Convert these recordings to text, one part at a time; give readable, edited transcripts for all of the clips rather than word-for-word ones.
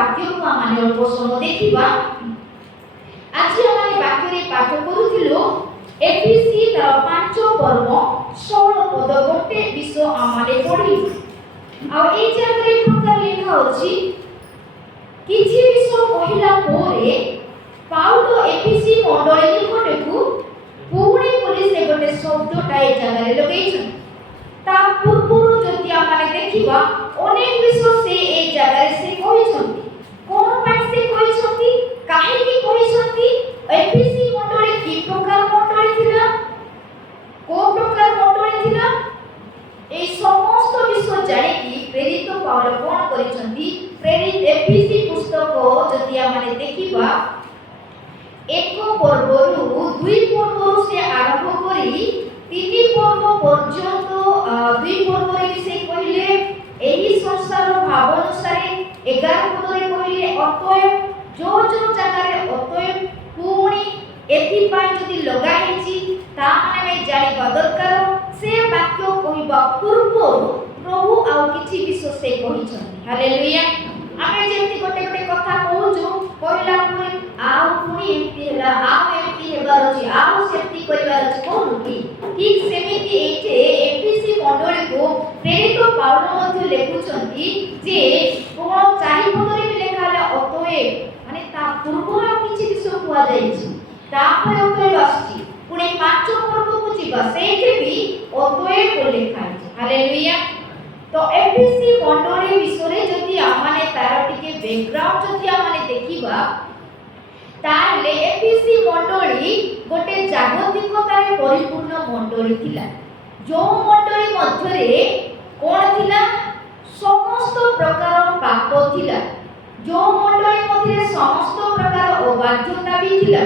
वाक्य को आम अल्प समय देखा। आज आम वाक्य पाठ करूँ एफिसी तार 5 पर्व 16 पद गोटे विषय आम पढ़ी आ जगह प्रकार लिखा अच्छी किसी विषय कहला पोरे पाउल एफिसी मंडली निकटकू पुणी पुणी से गोटे शब्दटा ए जगह लगे ता पूर्व जदि आम देखा अनेक विषय से ए जगह से कहते कौन पाठ से कहते कहीं कहते एफिसी मंडली की प्रकार मंडली थिला को प्रकार मंडली थिला ए समस्त विषय जाने की प्रेरित पाउल कौन करिसंती प्रेरित एफिसी पुस्तक जदि आम देखा एक पर्वरु दुई पर्व से आरंभ करी 3 पर्व पर्यंत 2 पर्व से कहले एही संसार भाव अनुसार 11 पद रे कहले अतएव जो जगह अतएव पुणी एथि पाई जदि लगा हेची ता माने जानिबा दरकार से वाक्य कहिबा पूर्व प्रभु आ किछि विषय से कहिछन। हालेलुया। आमे जेंति गोटे गोटे कथा कहूछु कहला पुणी आउ पुणी एमती हला आउ एमती हेबार अछि आउ सेफ्टी करिवार अछि कोन की ठीक सेमिति एठे एफिसी मंडली को प्रेरित पाउल मध्ये लेखुछंती जे कोन 4 पदरे भी लेखा हला अतएव माने ता पूर्वरा किछि विषय कुआ जाईछि तापर अतएव आछि पुणी 5 पर्व को जीवा सेठे भी अतएव को लेखा अछि। हालेलुया। तो एफिसी मंडली विषय जदि आमाने तार टिके बैकग्राउंड जदि आमाने देखिबा ताले एफिसी मंडली गोटे जागतिकतारे परिपूर्ण मंडली थिला जो मंडली मध्यरे कोन थिला समस्त प्रकार पाप थिला जो मंडली मध्यरे समस्त प्रकार अबाध्यता भी थिला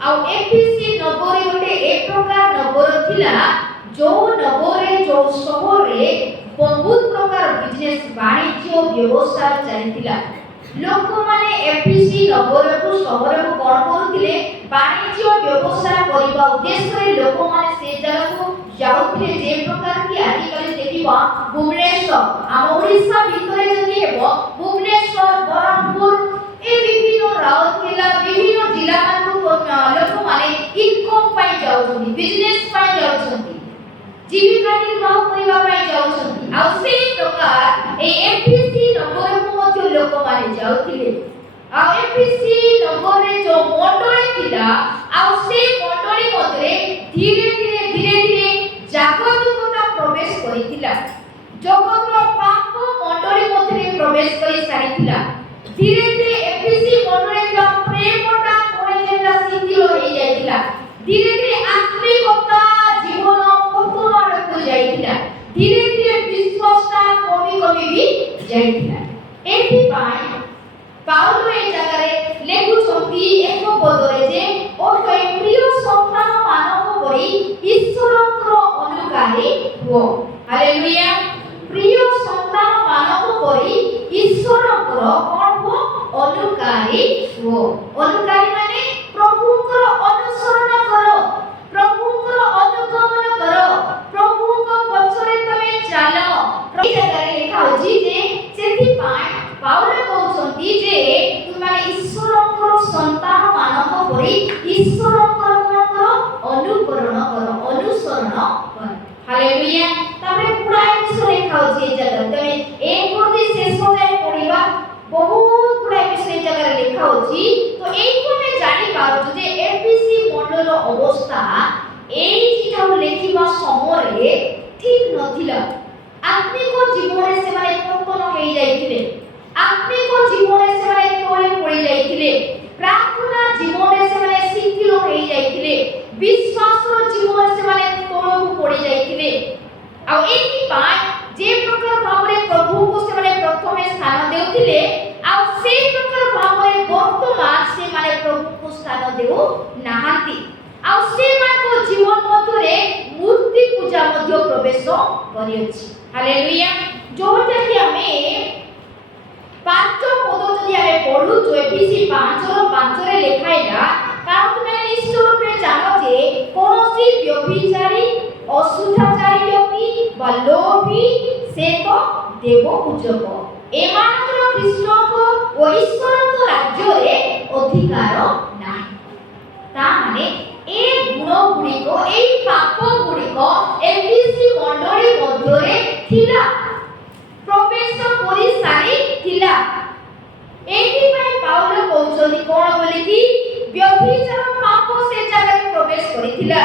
आ एफिसी नगरे गोटे एक प्रकार नगर थिला जो नगरे जो शहरे बहुत प्रकार बिजनेस वाणिज्य व्यवसाय चलतिला लोक माने एफिसी नगर को शहर को कोन करथिले वाणिज्य व्यवसाय करिबा उद्देश्य रे लोक माने से जगह को जाउथिले जे प्रकार की आदि काली देखिबा भुवनेश्वर हम ओडिसा भितरे जदि हेबो भुवनेश्वर बरहमपुर ए विभिन्न राउरकेला विभिन्न जिला मान को लोक माने इनकम पाई जाउछथि बिजनेस पाई जाउछथि जीविका निर्वाह करिबा पाई जाउछथि आ से प्रकार ए एफिसी नगर को मध्ये लोक माने जाउथिले आ एफिसी नगर रे जो मंडली थिला आ से मंडली मध्ये धीरे धीरे जागतिकता प्रवेश करिथिला जगतर पाप मंडली मध्ये प्रवेश करि सारिथिला धीरे धीरे एफिसी मंडली का प्रेमटा कोइ जेता सिद्धिलो हे जाइथिला धीरे धीरे आत्मिकता जीवन पतन को जाइथिला धीरे धीरे विश्वासता कमी कमी भी जाइथिला एथि पाई पाउल ए जगह रे लेखुछंती एक पदरे जे ओटे प्रिय संतान मानव परि ईश्वरकर अनुकारी हो। हालेलुया। प्रिय संतान मानव परि ईश्वरकर कोन हो अनुकारी हो। अनुकारी माने प्रभुकर अनुसरण करो प्रभुकर अनुगमन करो प्रभुको पछरे तमे चालो ए जगह रे लिखा होछि जे सेथि पाई पाउल कहउछंती जे तुमाने ईश्वरकर संतान मानव परि ईश्वरकर कोन करो अनुकरण करो अनुसरण करो। हालेलुया। तमे पुराय विषय लिखा होछि ए जगह तमे एक प्रति शेष जाय पढिबा बहुत पुराय विषय जगह रे लिखा होछि तो एई को मे जानि पारु जे एफिसी मंडल अवस्था एई चिठा लिखिबा समय ठीक नथिला आत्मिक जीवन रे से माने पतन होई जाइथिले आत्मिक जीवन रे से माने तोळे पड़ी जाइथिले प्रार्थना जीवन रे से माने शिथिल होई जाइथिले विश्वास जीवन रे से माने तोळକୁ पड़ी जाइथिले आ एथि पाई जे प्रकार भावरे प्रभु को से माने प्रथमे स्थान देउथिले आ से प्रकार भावरे वर्तमान से माने प्रभु को स्थान देउ नाहांती आ से मानको जीवन मध्यरे मूर्ति पूजा मध्य प्रवेश करियछि। हालेलुया। जोटा कि हमें 5 पद जदि हमें पढु जो एफिसी 5 रे लिखाइला कारण तुमे निश्चित रूप में जानो जे कोनोसी व्यभिचारी अशुद्धाचारी व्यक्ति बा लोभी से तो देव पूजक एमानकर कृष्ण को ओ କହିଛନ୍ତି କଣ ବୋଲିକି ବ୍ୟଭିଚାର ପାପ ସେ ଜାଗାରେ ପ୍ରବେଶ କରିଥିଲା।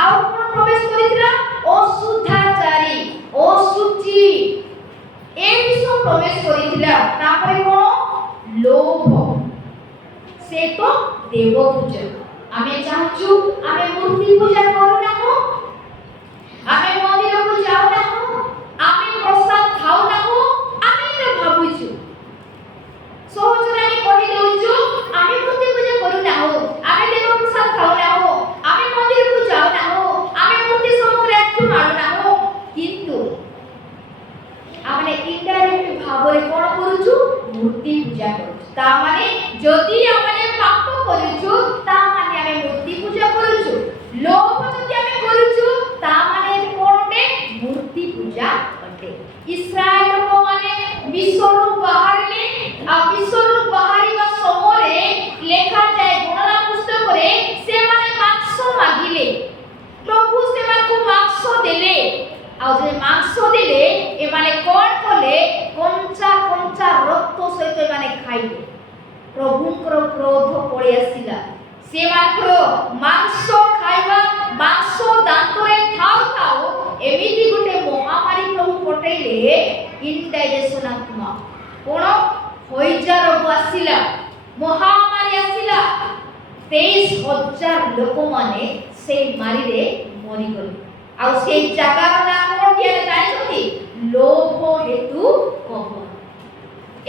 ଆଉ କଣ ପ୍ରବେଶ କରିଥିଲା? ଅଶୁଦ୍ଧାଚାରୀ, ଅଶୁଚି ଏ ବିଷୟ ପ୍ରବେଶ କରିଥିଲା। ତାପରେ କଣ? ଲୋଭ। ସେ ତ ଦେବ ପୂଜା। ଆମେ ଚାହୁଁଛୁ ଆମେ ମୂର୍ତ୍ତି ପୂଜା କରୁନାହୁଁ, ଆମେ ମନ୍ଦିରକୁ ଯାଉନାହୁଁ, ଆମେ ପ୍ରସାଦ ଖାଉନାହୁଁ, ଆମେ ତ ଭାବୁଛୁ ସହଜରେ ଆମେ କହିଦେଉଛୁ ଆମେ ମୂର୍ତ୍ତି ପୂଜା କରୁନାହୁଁ, ଆମେ ଦେବ ପ୍ରସାଦ ଖାଉନାହୁଁ, ଆମେ ମନ୍ଦିରକୁ ଯାଉନାହୁଁ, ଆମେ ମୂର୍ତ୍ତି ସମ୍ମୁଖରେ ଆଣ୍ଠୁ ମାରୁନାହୁଁ। କିନ୍ତୁ ଆମେ ଇନଡାଇରେକ୍ଟ ଭାବରେ କଣ କରୁଛୁ? ମୂର୍ତ୍ତି ପୂଜା କରୁଛୁ। ତା ମାନେ ଯଦି ଆମେ ପାପ କରୁଛୁ ତା ମାନେ ଆମେ ମୂର୍ତ୍ତି ପୂଜା କରୁଛୁ। ଲୋଭ ଯଦି ଆମେ କରୁଛୁ ତା ମାନେ କଣଟେ? ମୂର୍ତ୍ତି ପୂଜା ଅଟେ। ଇସ୍ରାଏଲ ଲୋକମାନେ ମିଶ୍ରରୁ ବାହାରିଲେ। ମିଶ୍ରରୁ ବାହାରିବା ସମୟରେ ଲେଖାଯାଏ ଗଣନା ପୁସ୍ତକରେ ସେମାନେ ମାଂସ ମାଗିଲେ। ପ୍ରଭୁ ସେମାନଙ୍କୁ ମାଂସ ଦେଲେ। ଆଉ ଯେ ମାଂସ ଦେଲେ ଏମାନେ କଣ କଲେ? କଞ୍ଚା କଞ୍ଚା ରକ୍ତ ସହିତ ଏମାନେ ଖାଇଲେ। ପ୍ରଭୁଙ୍କର କ୍ରୋଧ ପଳେଇ ଆସିଲା। ସେମାନଙ୍କର ମାଂସ ଖାଇବା, ମାଂସ ଦାନ୍ତରେ ଥାଉ ଥାଉ ଏମିତି ଗୋଟେ ମହାମାରୀ ପ୍ରଭୁ ପଠେଇଲେ, ଇନଡାଇଜେସନ ଆତ୍ମା। କଣ? ହଇଜା ରୋଗ ଆସିଲା, ମହାମାରୀ ଆସିଲା। 23,000 ଲୋକମାନେ ସେଇ ମାରିରେ ମରିଗଲେ। ଆଉ ସେଇ ଜାଗାର ନାଁ କଣ ଦିଆଗଲା ଜାଣିଛନ୍ତି? ଲୋଭ ହେତୁ କବର।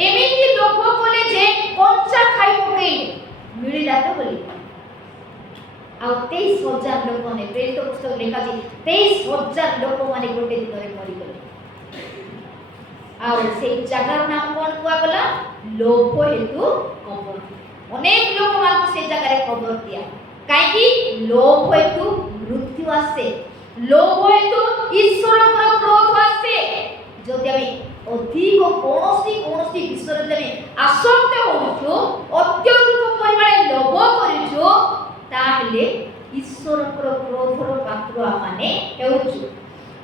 ଏମିତି ଲୋଭ କଲେ ଯେ କଞ୍ଚା ଖାଇ ପକେଇଲେ, ମିଳିଲା ତ ବୋଲି। ଆଉ 23,000 ଲୋକମାନେ, ପ୍ରେରିତ ପୁସ୍ତକ ଲେଖାଛି 23,000 ଲୋକମାନେ ଗୋଟେ ଦିନରେ ମରିଗଲେ। ଆଉ ସେଇ ଜାଗାର ନାମ କଣ କୁହାଗଲା? ଲୋଭ ହେତୁ କବର। ଅନେକ ଲୋକମାନଙ୍କୁ ସେ ଜାଗାରେ କବର ଦିଆ। କାହିଁକି? ଲୋଭ ହେତୁ ମୃତ୍ୟୁ ଆସେ, ଲୋଭ ହେତୁ ଈଶ୍ୱରଙ୍କର କ୍ରୋଧ ଆସେ। ଯଦି ଆମେ ଅଧିକ କୌଣସି ବିଷୟରେ ଆମେ ଆସକ୍ତ ହେଉଛୁ, ଅତ୍ୟଧିକ ପରିମାଣରେ ଲୋଭ କରୁଛୁ, ତାହେଲେ ଈଶ୍ୱରଙ୍କର କ୍ରୋଧର ପାତ୍ର ଆମେ ହେଉଛୁ।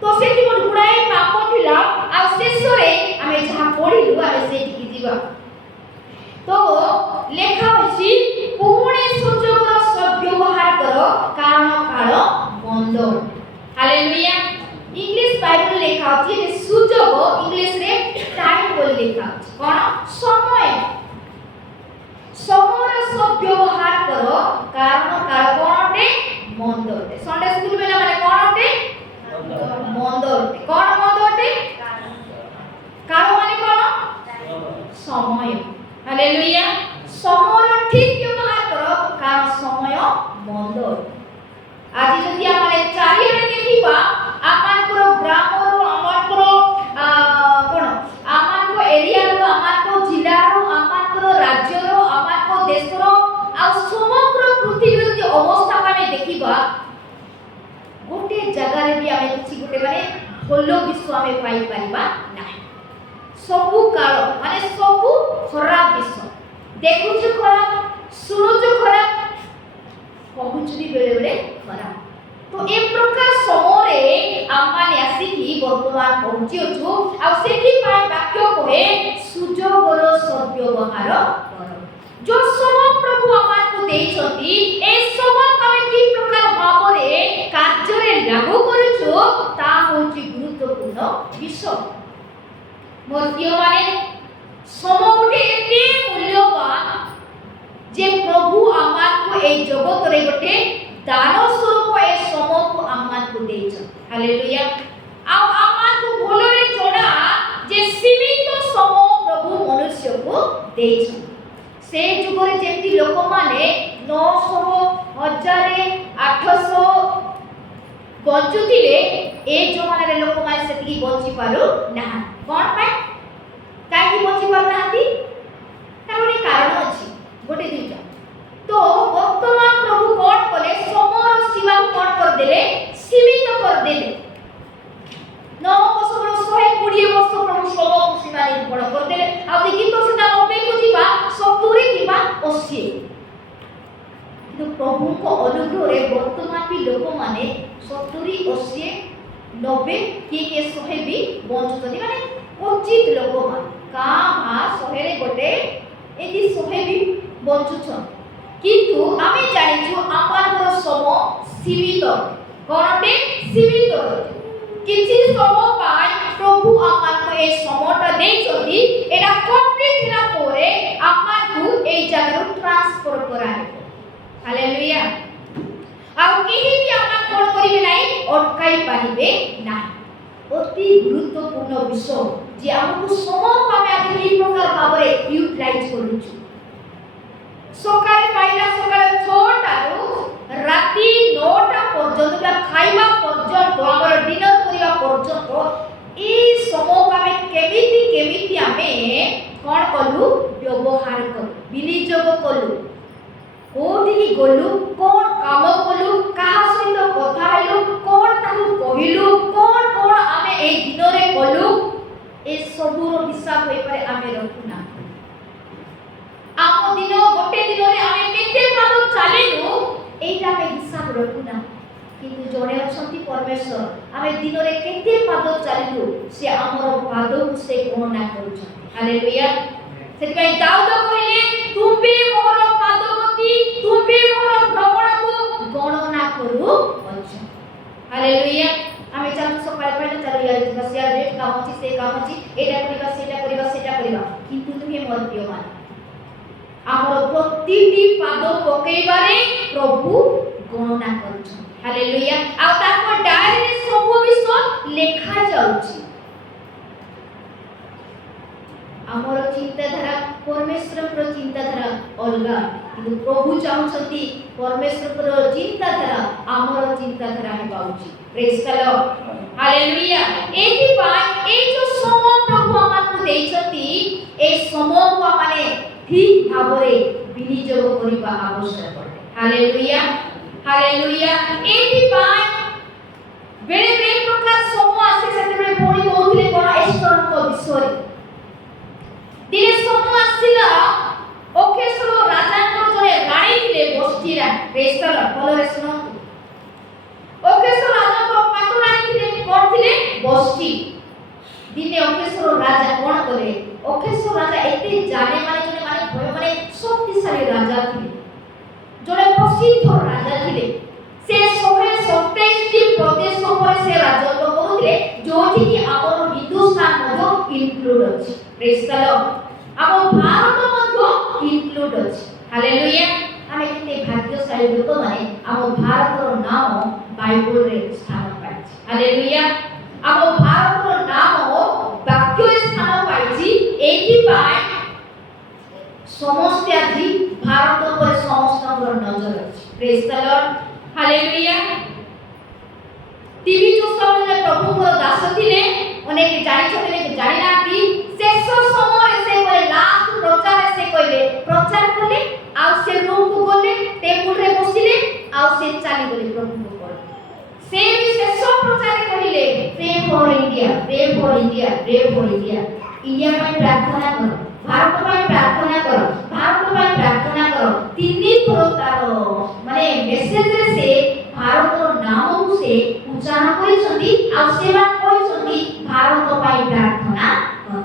ତ ସେଠି ଗୋଟେ ଗୁଡ଼ାଏ ପାପ ଥିଲା। ଆଉ ଶେଷରେ ଆମେ ଯାହା ପଢିଲୁ ଆମେ ସେଠିକି ଯିବା। ତ ଲେଖା ଅଛି ପୁଣି ସୁଯୋଗର ସଦ୍ବ୍ୟବହାର କର, କାରଣ କାଳ ମନ୍ଦ। ହାଲେଲୁୟା। ଇଂଲିଶ ବାଇବଲ ଲେଖା ଅଛି ଯେ ସୁଯୋଗ ଇଂଲିଶରେ ଟାଇମ ବୋଲି ଲେଖା ଅଛି। କଣ? ସମୟ। ସମୟର ସଦ୍ବ୍ୟବହାର କର, କାରଣ କାଳ କଣ ଅଟେ? ମନ୍ଦ ଅଟେ। ସଣ୍ଡେ ସ୍କୁଲ ବେলা ମାନେ କଣ ଅଟେ? ମନ୍ଦ ଅଟେ। କଣ ମନ୍ଦ ଅଟେ? କାଳ ମାନେ କଣ? ସମୟ। ହାଲେଲୁୟା। ସମୟର ଠିକ ବ୍ୟବହାର କର, କାରଣ ସମୟ ମନ୍ଦ ଅଟେ। ଆଜି ଯଦି ଆମେ ଚାରିଆଡ଼େ ଦେଖିବା, ଆମମାନଙ୍କର ଗ୍ରାମରୁ, ଆମମାନଙ୍କର କଣ ଆମମାନଙ୍କ ଏରିଆରୁ, ଆମମାନଙ୍କ ଜିଲ୍ଲାରୁ, ଆମମାନଙ୍କର ରାଜ୍ୟର, ଆମମାନଙ୍କ ଦେଶର, ଆଉ ସମଗ୍ର ପୃଥିବୀର ଯଦି ଅବସ୍ଥା ଆମେ ଦେଖିବା, ଗୋଟେ ଜାଗାରେ ବି ଆମେ କିଛି ଗୋଟେ ମାନେ ଭଲ ବିଷୟ ଆମେ ପାଇପାରିବା ନାହିଁ। ସବୁ କାଳ ମାନେ ସବୁ ଖରାପ ବିଷୟ। ଦେଖୁଛୁ ଖରାପ, ଶୁଣୁଛୁ ଖରାପ, କହୁଛୁ ବି ବେଳେ ବେଳେ ଖରାପ। ତ ଏ ପ୍ରକାର ସମୟରେ ଆମମାନେ ଆସିକି ବର୍ତ୍ତମାନ ପହଞ୍ଚିଅଛୁ। ଆଉ ସେଥିପାଇଁ ବାକ୍ୟ କହେ ସୁଯୋଗର ସଦ୍ବ୍ୟବହାର କର। ଯୋଉ ସମୟ ପ୍ରଭୁ ଆମକୁ ଦେଇଛନ୍ତି, ଏ ସମୟ ଆମେ କି ପ୍ରକାର ଭାବରେ କାର୍ଯ୍ୟରେ ଲାଗୁ କରୁଛୁ, ତାହା ହେଉଛି ଗୁରୁତ୍ୱପୂର୍ଣ୍ଣ ବିଷୟ। ମୋର ପ୍ରିୟମାନେ, ସମୟ ଗୋଟେ ଏତେ ମୂଲ୍ୟବାନ ଯେ ପ୍ରଭୁ ଆମକୁ এই ଜଗତରେ ଗୋଟେ ଦାନ ସ୍ୱରୂପ ଏ ସମୟକୁ ଆମକୁ ଦେଇଛନ୍ତି। ହାଲେଲୁୟା। ଆଉ ଆମକୁ ଭଲରେ ଜଣା ଯେ ସୀମିତ ସମୟ ପ୍ରଭୁ ମନୁଷ୍ୟକୁ ଦେଇଛନ୍ତି। ସେ ଯୁଗରେ ଯେମିତି ଲୋକମାନେ 900, 1000, 800 ବଞ୍ଚୁଥିଲେ, ଏ ଜମାନାରେ ଲୋକମାନେ ସେତିକି ବଞ୍ଚି ପାରୁ ନାହାନ୍ତି। କ'ଣ ପାଇଁ? କାହିଁକି ବଞ୍ଚି ପାରୁନାହାନ୍ତି? ତାର ଗୋଟେ କାରଣ ଅଛି, ଗୋଟେ ଦୁଇଟା। ତ ବର୍ତ୍ତମାନ ପ୍ରଭୁ କ'ଣ କଲେ? ସମୟର ସୀମାକୁ କ'ଣ କରିଦେଲେ? ସୀମିତ କରିଦେଲେ। 9 ବର୍ଷ 120 ବର୍ଷ ପ୍ରଭୁ ସମୟକୁ ସୀମା ନିର୍ଭର କରିଦେଲେ। ଆଉ ଦେଖି ତ ସେଟା 90କୁ ଯିବା, 70 କିମ୍ବା 80। କିନ୍ତୁ ପ୍ରଭୁଙ୍କ ଅନୁଗ୍ରହରେ ବର୍ତ୍ତମାନ ବି ଲୋକମାନେ 70, 80, 90 କିଏ 100 ବି ବଞ୍ଚୁଛନ୍ତି। ମାନେ ଉଚିତ ଲୋକମାନେ କାଁ ଭାଁ 100ରେ ଗୋଟେ ଏମିତି 100 ବି ବଞ୍ଚୁଛନ୍ କିନ୍ତୁ ଆମେ ଜାଣିଛୁ ଆମର ସମୟ ସୀମିତ କଣଟେ ସୀମିତ କିଛି ସମୟ ପାଇଁ ପ୍ରଭୁ ଆମକୁ ଏ ସମୟଟା ଦେଇଛନ୍ତି ଏଟା କମ୍ପ୍ଲିଟ ହେଲା ପରେ ଆମକୁ এই ଜାଗାରୁ ଟ୍ରାନ୍ସଫର କରାହେବ ହାଲେଲୁୟା ଆଉ କେହି ବି ଆମକୁ କଣ କରିବେ ନାହିଁ ଅଟକାଇ ପାରିବେ ନାହିଁ ଅତି ଗୁରୁତ୍ୱପୂର୍ଣ୍ଣ ବିଷୟ ଯେ ଆମକୁ ସମୟକୁ ଆମେ ଆଜି ଏହି ପ୍ରକାର ଭାବରେ ୟୁଟିଲାଇଜ କରୁଛୁ ସକାଳେ ପାଇଲା ସକାଳେ 6ଟାରୁ ରାତି 9ଟା ପର୍ଯ୍ୟନ୍ତ ଖାଇବା ପର୍ଯ୍ୟନ୍ତ ଆମର ଡିନର କରିବା ପର୍ଯ୍ୟନ୍ତ এই ସମୟକୁ ଆମେ କେମିତି ଆମେ କଣ କଲୁ ବ୍ୟବହାର କଲୁ ବିନିଯୋଗ କଲୁ କୋଉଠିକି ଗଲୁ କଣ କାମ କଲୁ କାହା ସହିତ କଥା ହେଲୁ କଣ ତାକୁ କହିଲୁ କଣ ଆମେ এই ଦିନରେ କଲୁ ଏ ସବୁର ହିସାବ ହୋଇପାରେ ଆମେ ରଖୁନା ଆମ ଦିନ ଗୋଟେ ଦିନରେ ଆମେ କେତେ ପାଦ ଚାଲିଲୁ এইটা ଆମେ ହିସାବ ରଖୁନା କିନ୍ତୁ ଜଣେ ଅଛନ୍ତି ପରମେଶ୍ୱର ଆମେ ଦିନରେ କେତେ ପାଦ ଚାଲିଲୁ ସେ ଆମର ପାଦକୁ ସେ ଗଣନା କରୁଛନ୍ତି ହାଲେଲୁୟା ସେଥିପାଇଁ ଦାଉଦ କହିଲେ ତୁମେ ମୋର ପାଦଗତି ତୁମେ ମୋର ଭ୍ରମଣକୁ ଗଣନା କରୁଅଛ ହାଲେଲୁୟା ଆମେ ଚାଲୁ ସକାଳେ ପାଇଲେ ଚାଲୁ ଯିବା ସିଆଡ଼େ କାମ ଅଛି ସେ କାମ ଅଛି ଏଇଟା କରିବା ସେଟା କରିବା କିନ୍ତୁ ତୁମେ ମୋର ପ୍ରିୟମାନ ଆମର ପ୍ରତିଟି ପାଦ ପକେଇବାରେ ପ୍ରଭୁ ଗଣନା କରୁଛନ୍ତି ହାଲେଲୁୟା ଆଉ ତାଙ୍କ ଡାଏରୀରେ ସବୁ ବିଷୟ ଲେଖା ଯାଉଛି ଆମର ଚିନ୍ତାଧାରା ପରମେଶ୍ୱରଙ୍କର ଚିନ୍ତାଧାରା ଅଲଗା କିନ୍ତୁ ପ୍ରଭୁ ଚାହୁଁଛନ୍ତି ପରମେଶ୍ୱରଙ୍କର ଚିନ୍ତାଧାରା ଆମର ଚିନ୍ତାଧାରା ହେବା ଉଚିତ ପ୍ରେଜ୍ ଦ ଲର୍ଡ ହାଲେଲୁୟା ଏଥିପାଇଁ এই যে ସମୟ ପ୍ରଭୁ ଆମକୁ ଦେଇଛନ୍ତି এই ସମୟକୁ ଆମେ ଠିକ ଭାବରେ ବିନିଯୋଗ କରିବା ଆବଶ୍ୟକ ହାଲେଲୁୟା ହାଲେଲୁୟା ଏଥିପାଇଁ ବେଳେ ବେଳେ ପ୍ରକାର ସମୟ ଆସେ ସେତେବେଳେ ପୁଣି କହୁଥିଲେ କଣ ଏଷ୍ଟରଙ୍କ ବିଷୟରେ ଦିନେ ସମୟ ଆସିଲା ଅକ୍ଷେଶ୍ୱର ରାଜାଙ୍କର ଜଣେ ରାଣୀ ଥିଲେ ବସ୍ତିରା ପ୍ରେଜ୍ ଦ ଲର୍ଡ ଭଲରେ ଶୁଣନ୍ତୁ ଅକ୍ଷେଶ୍ୱର ରାଜାଙ୍କ ପାଟରାଣୀ ଥିଲେ କଣ ଥିଲେ ବସ୍ତି ଦିନେ ଅକ୍ଷେଶ୍ୱର ରାଜା କଣ କଲେ ଅକ୍ଷେଶ୍ୱର ରାଜା ଏତେ ଜାଣେ ମାନେ ଭୟ ମାନେ ଶକ୍ତିଶାଳୀ ରାଜା ଥିଲେ ଜଣେ ପ୍ରସିଦ୍ଧ ରାଜା ଥିଲେ ସେ 127ଟି ପ୍ରଦେଶ ଉପରେ ସେ ରାଜତ୍ୱ କରୁଥିଲେ ଯୋଉଠିକି ଆମର ହିନ୍ଦୁସ୍ତାନ ମଧ୍ୟ ଇନକ୍ଲୁଡ ଅଛି ପ୍ରେଜ୍ ଦ ଲର୍ଡ ଆମ ଭାରତ ମଧ୍ୟ ଇନକ୍ଲୁଡ ଅଛି ହାଲେଲୁୟା ଆମେ କେତେ ଭାଗ୍ୟଶାଳୀ ଲୋକମାନେ ଆମ ଭାରତର ନାମ ବାଇବଲରେ ସ୍ଥାନ ପାଇଛି ହାଲେଲୁୟା ଆମ ଭାରତର ନାମ ବାକ୍ୟରେ ସ୍ଥାନ ପାଇଛି ଏଇଥିପାଇଁ ସମସ୍ତେ ଆଜି ଭାରତ ଉପରେ ସମସ୍ତଙ୍କର ନଜର ଅଛି ପ୍ରେଜ୍ ଦ ଲର୍ଡ ହାଲେଲୁୟା ଟିଭି ଯୋଉ ସମୟରେ ପ୍ରଭୁଙ୍କର ଦାସ ଥିଲେ ଅନେକ ଜାଣିଛନ୍ତି ଅନେକ ଜାଣିନାହାନ୍ତି ଶେଷ ସମୟରେ ସେ କହିଲେ ଲାଷ୍ଟ ପ୍ରଚାରରେ ସେ କହିଲେ ପ୍ରଚାର କଲେ ଆଉ ସେ ରୁମକୁ ଗଲେ ଟେବୁଲରେ ବସିଲେ ଆଉ ସେ ଚାଲିଗଲେ ପ୍ରଭୁଙ୍କ ପରେ ସେ ବି ଶେଷ ପ୍ରଚାରରେ କହିଲେ ପ୍ରେ ଫର ଇଣ୍ଡିଆ ଇଣ୍ଡିଆ ପାଇଁ ପ୍ରାର୍ଥନା କର ଭାରତ ପାଇଁ ପ୍ରାର୍ଥନା କର ତିନି ଥର ତାର ମାନେ ମେସେଜରେ ସେ ଭାରତର ନାମକୁ ସେ ଉଚ୍ଚାରଣ କରିଛନ୍ତି ଆଉ ସେମାନେ କହିଛନ୍ତି ଭାରତ ପାଇଁ ପ୍ରାର୍ଥନା କର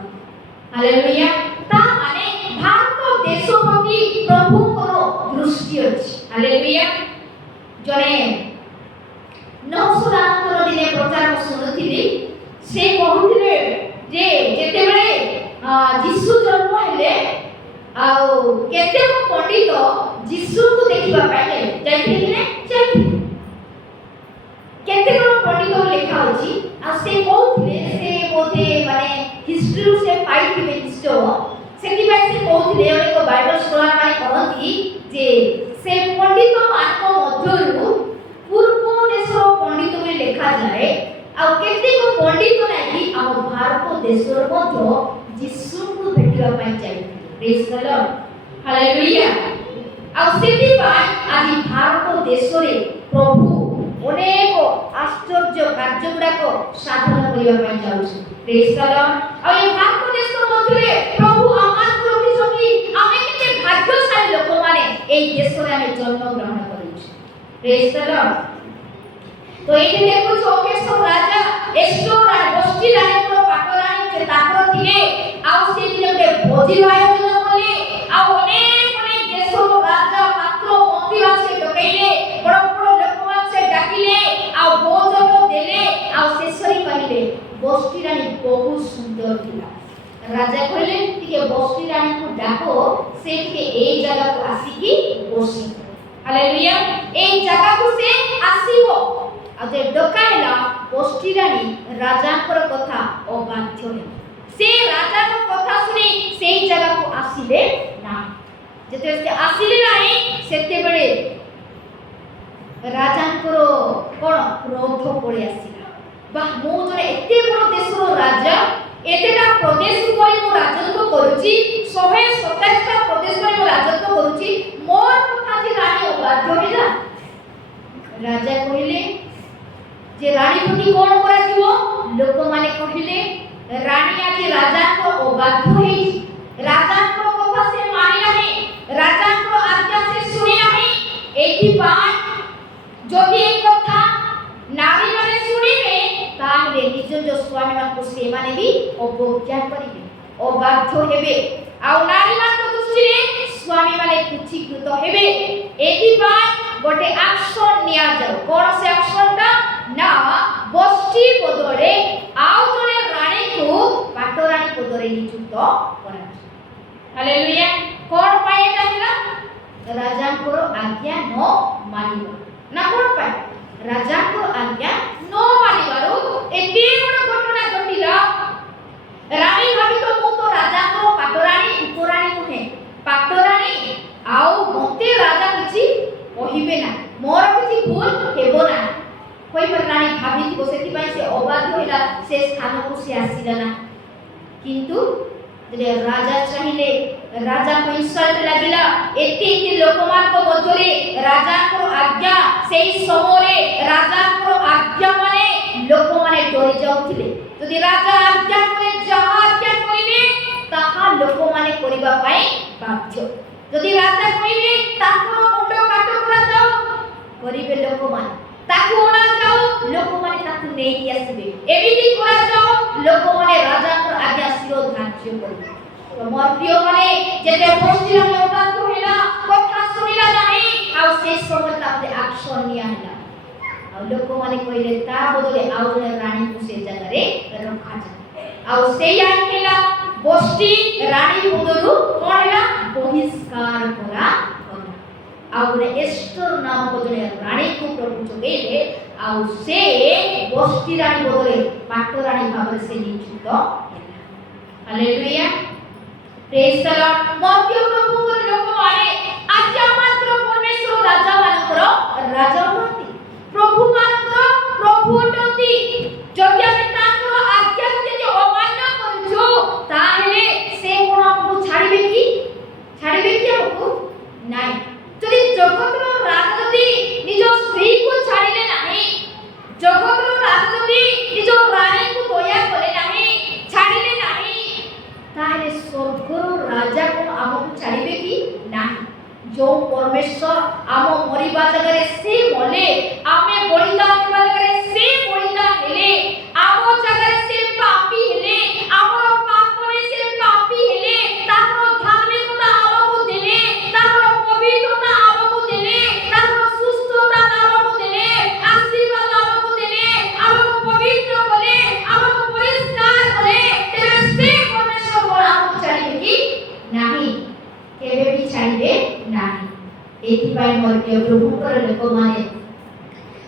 ହାଲେଲୁୟା ତା ମାନେ ଭାରତ ଦେଶ ପ୍ରତି ପ୍ରଭୁଙ୍କର ଦୃଷ୍ଟି ଅଛି ହାଲେଲୁୟା ଜଣେ ନହଶରାଙ୍କର ଦିନେ ପ୍ରଚାର ଶୁଣୁଥିଲି ସେ କହୁଥିଲେ ଯେ ଯେତେବେଳେ ଯୀଶୁ ଜନ୍ମ ହେଲେ ଆଉ କେତେକ ପଣ୍ଡିତ ଯୀଶୁଙ୍କୁ ଦେଖିବା ପାଇଁ ଯାଇଥିଲେ କି ନାହିଁ ଯାଇଥିଲେ କେତେକ ପଣ୍ଡିତ ଲେଖା ଅଛି ଆଉ ସେ କହୁଥିଲେ ସେ ବୋଧେ ମାନେ ହିଷ୍ଟ୍ରିରୁ ସେ ପାଇଥିଲେ ନିଶ୍ଚୟ ସେଥିପାଇଁ ସେ କହୁଥିଲେ ଅନେକ ବାଇବଲ ସ୍କଲାର ମାନେ କହନ୍ତି ଯେ ସେ ପଣ୍ଡିତ ମାନଙ୍କ ମଧ୍ୟରୁ ପୂର୍ବ ଦେଶର ପଣ୍ଡିତ ବୋଲି ଲେଖାଯାଏ ଆଉ କେତେକ ପଣ୍ଡିତ ନାହିଁ ଆମ ଭାରତ ଦେଶର ମଧ୍ୟ ଯୀଶୁଙ୍କୁ ଭେଟିବା ପାଇଁ ଯାଇଥିଲେ ପ୍ରେଜ୍ ଦ ଲର୍ଡ ହାଲେଲୁୟା ଆଉ ସେଥିପାଇଁ ଆଜି ଭାରତ ଦେଶରେ ପ୍ରଭୁ ଅନେକ ଆଶ୍ଚର୍ଯ୍ୟ କାର୍ଯ୍ୟ ଗୁଡାକ ସାଧନ କରିବା ପାଇଁ ଯାଉଛି ପ୍ରେଜ୍ ଦ ଲର୍ଡ ଆଉ ଏ ଭାରତ ଦେଶ ମଧ୍ୟରେ ପ୍ରଭୁ ଆମକୁ ରଖିଛନ୍ତି ଆମେ କେତେ ଭାଗ୍ୟଶାଳୀ ଲୋକମାନେ এই ଦେଶରେ ଆମେ ଜନ୍ମ ଗ୍ରହଣ କରିଛୁ ପ୍ରେଜ୍ ଦ ଲର୍ଡ তো ଏଇଠି ଦେଖୁଛୁ ଅକ୍ଷେଶ୍ୱର ରାଜା ଏଷ୍ଟର ବସ୍ତି ରାଣୀଙ୍କର ପାଟରାଣୀ ସେ ତାଙ୍କର ଥିଲେ ଆଉ ସେ ଦିନେ ଗୋଟେ ଭୋଜିର ଆୟୋଜନ କଲେ ଆଉ ଅନେକ ଦେଶ राजा कहले टिके बस्ती रानी को डाको से टिके ए जगह को आसीकी बसी हालेलुया ए जगह को से आसीबो आ जे डका हैला बस्ती रानी राजा कर कथा अबाध्य है से राजा को कथा सुनी से जगह को आसीले ना जेते से आसीले नाही सेते बेले राजा को कोन क्रोध पड़े आसीला बा मो जने एते बड़ देशरो राजा एतेटा प्रदेश उपरे मो राजत्व करूची 127 टा प्रदेश उपरे मो राजत्व करूची मोर कथा जे रानी अबाध्य हैला राजा कहिले जे रानी पुटी कोन करा जीवो लोक माने कहिले रानी आज राजा को अबाध्य हेई राजा को कथा से मानि नाही राजा को आज्ञा से सुनि नाही एथि पाई যদি এই কথা নারী মানে শুনিবে তাহলে নিজ নিজ স্বামী ମାନଙ୍କୁ ସେମାନେ ବି অবজ্ঞা করিবে অবাধ্য হেবে ଆଉ নারী ମାନଙ୍କ দৃষ্টিରେ স্বামী মানে তুচ্ছীকৃত হেবে এথিপাই গোটে আকশন নিয়া যাও কোন সে আকশনটা না বস্তি বদলে ଆଉ জনে রানীକୁ পাটরানী পদরে নিযুক্ত করা হালেলুয়া কোন পাই এটা ହେଲା রাজাଙ୍କର আজ্ঞা ନ মানিবা ना कोन पाए राजा को आज्ञा नो मानिबारो एते बड़ घटना घटिला रानी भाभी तो मु तो राजा को पाटरानी उपरानी मुहे पाटरानी आउ मते राजा किछि कहिबे ना मोर किछि भूल हेबो ना कोई पर रानी भाभी थी सेति पई से अबाध्य होइला से स्थान को से आसीला ना किंतु जे राजा चाहिले राजा को इंसल्ट लागिला एते एते लोकमान को मध्यरे राजा को आज्ञा सेई समोरे राजा को आज्ञा माने लोक माने डरि जाउथिले जदि राजा आज्ञा करे जहा आज्ञा करिवे ताहा लोक माने करिबा पई बाध्य जदि राजा कहिबे ताको मुंडो काटो करा जाओ करिवे लोक माने ताको ओना जाओ लोक माने ताको नेई आसीबे एबिति करा जाओ लोक माने राजा को आज्ञा शिरो धार्य करिवे मोर प्रिय माने जेते बस्तीर में अबाध्य हैला कथा सुनिला नाही आ से समय ताते एक्शन निया हैला आ लोक माने कहिले ता बदले आउ जने रानी को से जगह रे रखा जा आ से आइ हैला बस्ती रानी बदलु कोन हैला बहिष्कार करा आ उरे एस्टर नाम बदले रानी को प्रभु जोगेले आ से बस्ती रानी बदले पाटरानी भाबरे से नियुक्त हैला हालेलुया प्रेज द लॉर्ड मर्त्य प्रभु को लोक माने आज मात्र परमेश्वर राजा मानकर राजा होती प्रभु मानकर प्रभु होती जदि हम ताकर आज्ञा के जे अमान्य करछु ताहेले से कोन हमको छाड़िबे की हमको नाही जदि जगतर राजा जदि निज स्त्री को छाड़िले नाही जगतर राजा जदि निज रानी को दया करे नाही छाड़िले नाही ताहेले स्वर्गर राजा को हमको छाड़िबे की नाही जो परमेश्वर आम मरिबा जगह से बोले आमे बलिदान देबा जगह से बलिदान हेले आम जगह से पापी हेले हमर पाप ने से पापी हेले ताकर धार्मिकता हमको देले ताकर पवित्रता हमको देले ताकर सुस्थता हमको देले आशीर्वाद हमको देले हमको पवित्र करे हमको परिष्कार करे तेरे से परमेश्वर हमको छाड़िबे की नाही केबे भी छाड़िबे नाही एथिपाई मोर के प्रभु कर लोक माने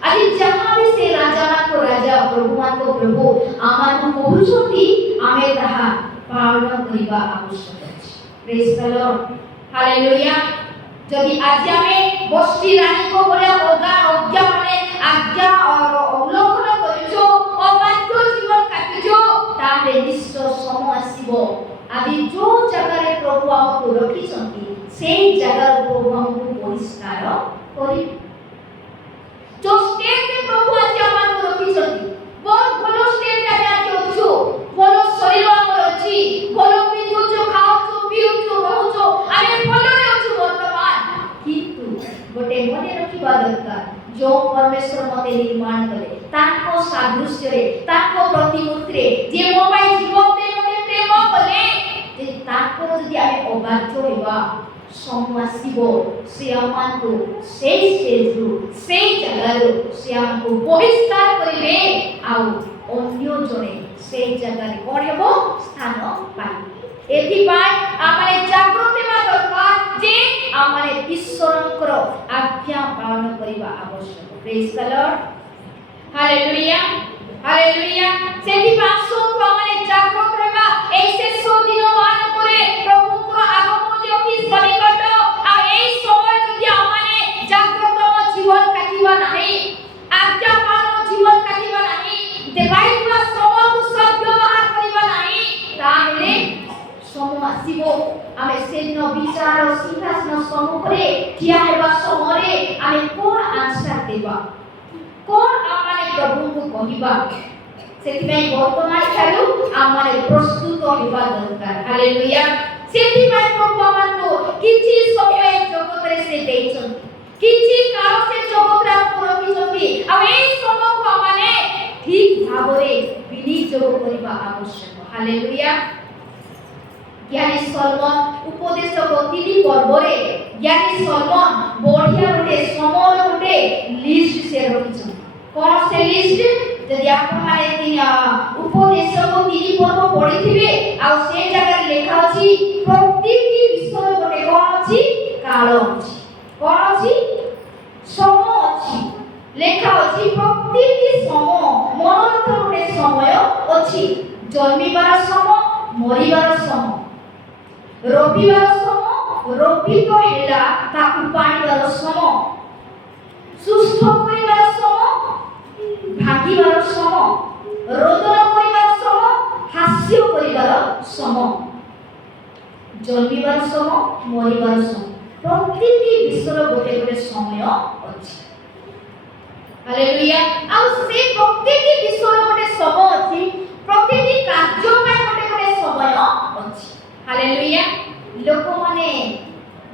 आदि जहां भी से राजा को राजा प्रभु मान को प्रभु आमान को कहउछंती आमे ताहा पालन करिबा आवश्यक अछि प्रेज द लॉर्ड हालेलुया जदि आज हमें बस्ती रानी को बोले आज्ञा माने आज्ञा और अवलोकन करिछो अबाध्य जीवन काटिछो ताले निश्चय समय आसीबो आदि जो जगह रे प्रभु हमको रखिछंती सेई जगह प्रभु हमको परिष्कार करि जो स्टेज पे प्रभु आज हमको रखिछंती बहुत भलो स्टेज रे आज अछु भलो शरीर हमर अछि भलो पिंधुछु खाउछु पिउछु रहउछु आमे भलो रे अछु वर्तमान किंतु गोटे मने रखिबा दरकार जो परमेश्वर मते निर्माण कले ताको सादृश्य रे ताको प्रतिमूर्ति रे जे मोबाइल जीवन ते मते प्रेम कले जे ताको जदि आमे अबाध्य हेबा समवासिबो से हमको सेई स्टेज रु सेई जगह रु से हमको बहिष्कार करिवे आउ अन्य जने सेई जगह रे कोन हेबो स्थान पाइबे एथिपाई आमाने जागृत हेबा दरकार जे आमाने ईश्वरଙ୍କର आज्ञा पालन करिबा आवश्यक। Praise the Lord, hallelujah hallelujah. सेथिपाई आसंतु आमाने जागृत हेबा एई शेष दिन मान करे प्रभुଙ୍କର आगमन जे अति सनिकट आ एई समय जदि आमाने जागृत जीवन काटिबा नाही, आज्ञा पालन जीवन काटिबा नाही, देखाइबा समयକୁ सद्व्यवहार करिबा नाही, ताहेले समय आसीबो आमे सेदिन विचार सिंहासन सम्मुखरे ठिया हेबा समୟରେ आमे कोन आंसर देबा, कोन आमाने प्रभुଙ୍କୁ कहिबा। सेथिपाई वर्तमान ठारू आमाने प्रस्तुत हेबा दरकार। हालेलुया। सेथिपाई प्रभु आमानकु किछि समय जगतरे से देइछन्ति, किछि काल से जगतरे आमकु रखिछन्ति, आ एई समयକୁ आमाने ठीक भाबरे विनियोग करिबा आवश्यक। हालेलुया। ज्ञानी सलमन उपदेशक 3 पर्वरे ज्ञानी सलमन बढ़िया गोटे समय गोटे लिस्ट से रखिछन। कोन से लिस्ट? यदि आपण माने उपदेशक 3 पर्व पढिथिबे आ से जगह लेखा अछि प्रत्येक विषय गोटे कोन अछि काल अछि, कोन अछि समय अछि, लेखा अछि प्रत्येक समय मनोरथ गोटे समय अछि। जन्मिबार समय, मरिबार समय, रोपिबार समय, रोपित हेला ताकु पाणीबार समय, सुस्थ करिबार समय, भागिबार समय, रोदन करिबार समय, हास्य करिबार समय, जन्मिबार समय, मरिबार समय, प्रत्येक विषय गोटे गोटे समय अछि। हालेलुया। आ से प्रत्येक विषय गोटे समय अछि, प्रत्येक कार्य में गोटे गोटे समय अछि। हालेलुया। लोक माने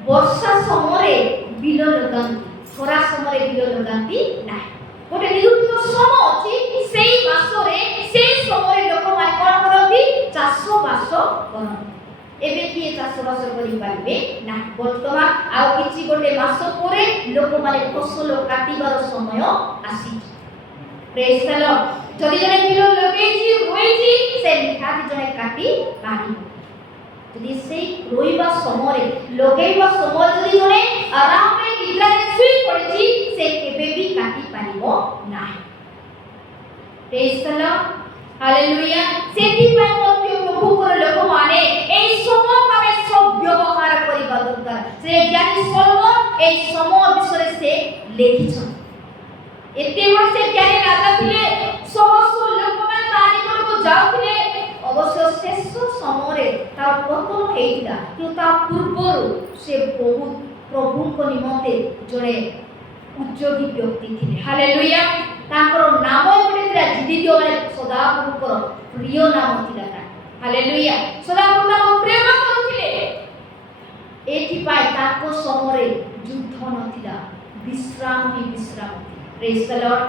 वर्षा समय बिल लगांती, खरा समय बिल लगांती नाही, गोटे निरूपित समय अछि। सेई मासरे सेई समय लोक माने कोन करନ୍ତି चाष बास करନ୍ତି। एबे किए चाष बास करि पाइबे ना, वर्तमान आ किछि गोटे मास परे लोक माने फसल काटिबार समय आसी। Praise the Lord. जदि जने बिल लगेछि होइछि से निहाती जने काटी पारिबो। यदि से रोइबा समय लगेइबा समय जदि जने आराम रे निद्रारे सुई पड़िछि से केबे भी काटी पारिबो नाही। Praise the Lord, hallelujah. सेति पय मध्य प्रभुकर लोक माने एई समय भाबे सब व्यवहार करिबा दरकार। से ज्ञानी सलोमन एई समय विषय से लेखिछन। एते वर्ष ज्ञानी राजा थिले, सहस्र लोक मान तारि करको जाउथिले। अवश्य शेष समय तार पतन हेइता, कि ता पूर्वरु से बहुत प्रभुको निमंते जणे उद्योगी व्यक्ति थिले। हालेलुया। ताकर नाम गोटे थिला जिदिदियो माने सदाप्रभुकर प्रिय नाम थिला ता। हालेलुया। सदाप्रभु प्रेम करुथिले। एथि पाई ताको समय युद्ध नथिला, विश्राम ही विश्राम। Praise the Lord,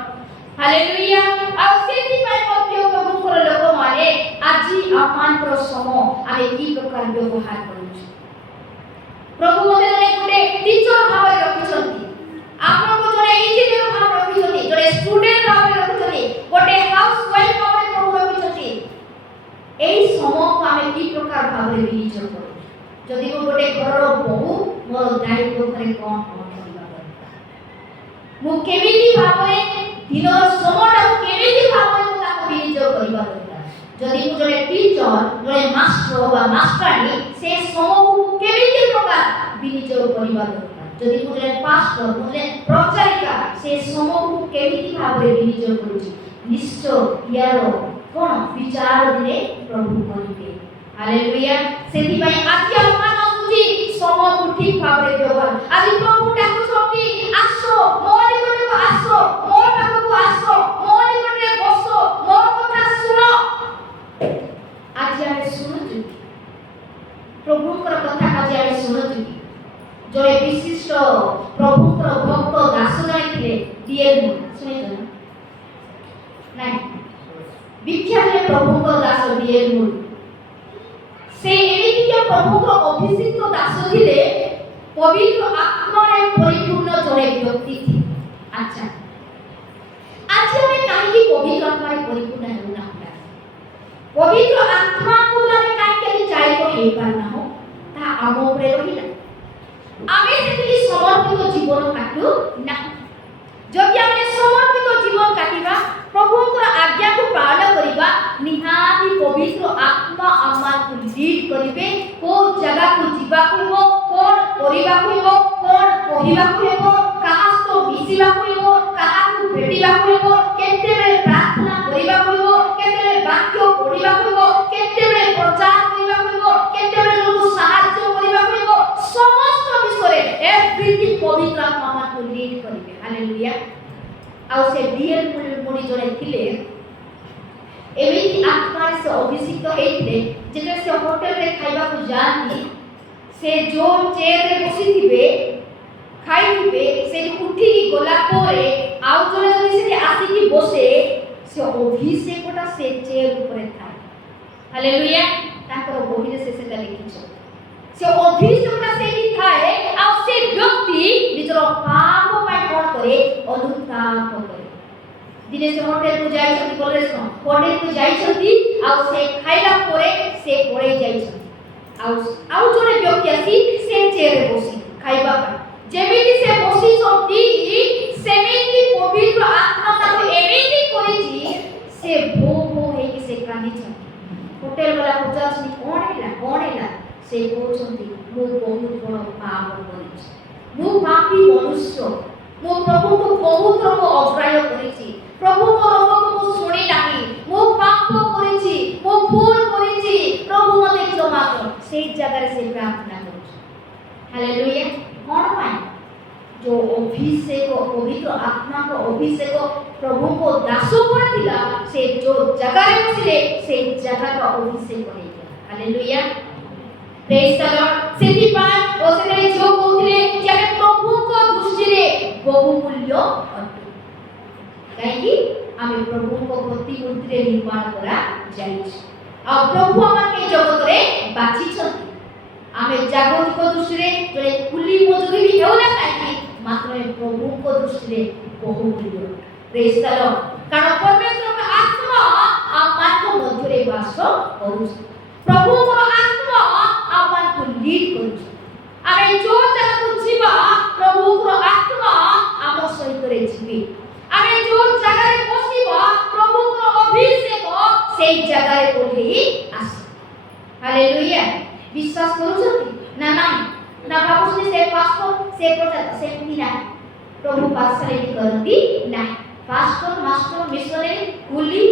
hallelujah. आ सेति पाई मध्य प्रभुकर लोक माने आजि आमानकर समय आमे की प्रकार व्यवहार करूछु। प्रभु मते जने गोटे टीचर भाव रखिछन्ति, आपनको जने इंजीनियर भाव रखिछन्ति, जने स्टूडेंट भाव रखिछन्ति, गोटे हाउस वाइफ भाव प्रभु रखिछन्ति। एई समय आमे की प्रकार भाव विनियोग करू। जदि मो गोटे घरर बहु मोर दायित्व करे कोन करिबा दरकार, मु केमिति भाबरे दिनर समयटा केमिति भाबरे मु ताको विनियोग करिबा दरकार। जदि मु जने टीचर, जने मास्टर बा मास्टरानी से समयକୁ केमिति प्रकार विनियोग करिबा दरकार। जदि मु जने पास्टर, मु जने प्रचारिका से समयକୁ केमिति भाबरे विनियोग करूची, निश्चय यार कोन विचार दिने प्रभु करिबे। हालेलुया। सेति पय आजि आमान आसुची समयକୁ ठीक भाबरे व्यवहार। आजि प्रभु डाकुछन्ति, आसो मो निकटକୁ आसो, मो पाखକୁ आसो, मो निकटरे बसो, मो कथा सुनो। आजि आमे सुनुछु प्रभुकर कथा, आजि आमे सुनुछु। जणे विशिष्ट प्रभुकर भक्त दास जणे थिले डीएल मु सुनिछ ना नाही, विख्यात प्रभुकर दास डीएल मु। से एमिति प्रभुकर अभिषिक्त दास थिले, पवित्र आत्मारे परिपूर्ण जणे व्यक्ति थिले। अच्छा, आज हमें काहे पवित्र आत्मारे परिपूर्ण हेउना, पवित्र आत्मा को हमें काहे चाहि तो हेबा आम उपरे रहिला आमे सेति समर्पित जीवन काटू ना जदि आमे समर्पित जीवन काटिबा प्रभुଙ୍କର आज्ञा को पालन करिबा निहाती पवित्र आत्मा आमार को लीड करिवे को जगह को जीवा को कोन करिबा को कोन कहिबा को कहा तो मिसिबा को कहा को भेटिबा को केते बेले प्रार्थना करिबा को केते बेले वाक्य पढिबा को केते बेले प्रचार करिबा को केते बेले लोक सहायता करिबा को समस्त विषय एवरीथिंग पवित्र आत्मा आमार को लीड करिवे हालेलुया आउ से डीएल मुनि जने थिले एमिति आत्मा से अभिषिक्त हेइले जेते से होटल रे खाइबा को जानी से जो चेयर रे बसी थिबे खाइथिबे से उठी गला परे आउ जने जने से आसी की बसे से अभिषेकटा से चेयर ऊपर थाए हालेलुया ताकर बहिरे से सेटा लिखिछ से अभिषेकटा से ही थाए आ से व्यक्ति निजर पाप पाई कोन करे अनुताप करे दिने से होटल को जाई छथि बोले सुन होटल को जाई छथि आ से खाइला परे से पड़े जाई छथि आउ जने व्यक्ति आसी से चेयर रे बसी खाइबा पर जेमिति से बसी छथि सेमिति पवित्र आत्मा ताको एमिति करिछि से भो भो हे कि से कांदी छथि होटल वाला पचास कोन हैला से कहउछथि मो बहुत बड़ पाप करिछि मो पापी मनुष्य मो प्रभु को बहुत रंग अग्राह्य करिछि प्रभु को रंग को सुनी नाही मो पाप करिछि मो भूल करिछि प्रभु मते क्षमा कर से जगह से प्रार्थना करू हालेलुया कोन पाए जो अभिषेक पवित्र आत्मा को अभिषेक प्रभु को दासो करथिला से जो जगह रे बसिले से जगह का अभिषेक हो गया हालेलुया प्रेज द लॉर्ड सेति पाए ओ सेते जो कहथिले जे प्रभु को दृष्टि रे बहुमूल्य अटे काहेकि आमे प्रभु को प्रतिमूर्ति रे निर्माण करा जाईछ आ प्रभु हमके जगत रे बाछि छथि आमे जागतिक दृष्टि रे जने कुली मजूरी भी हेउला काहेकि मात्र प्रभु को दृष्टि रे बहुमूल्य प्रेज द लॉर्ड कारण परमेश्वर का आत्मा आमान को मध्य रे वास करू प्रभु को आत्मा आमान को लीड करू आमे जो जगह को जीवा प्रभु को आत्मा आम सहित रे जीवी आमे जो जगह रे बसिबा प्रभु को अभिषेक सेई जगह रे ओल्ही आसे हालेलुया विश्वास करूछथि ना नाही ना बाबूजी से पास्टर से प्रचार से पिना प्रभु पासरे करती ना पास्टर मास्टर मिशनरी कुली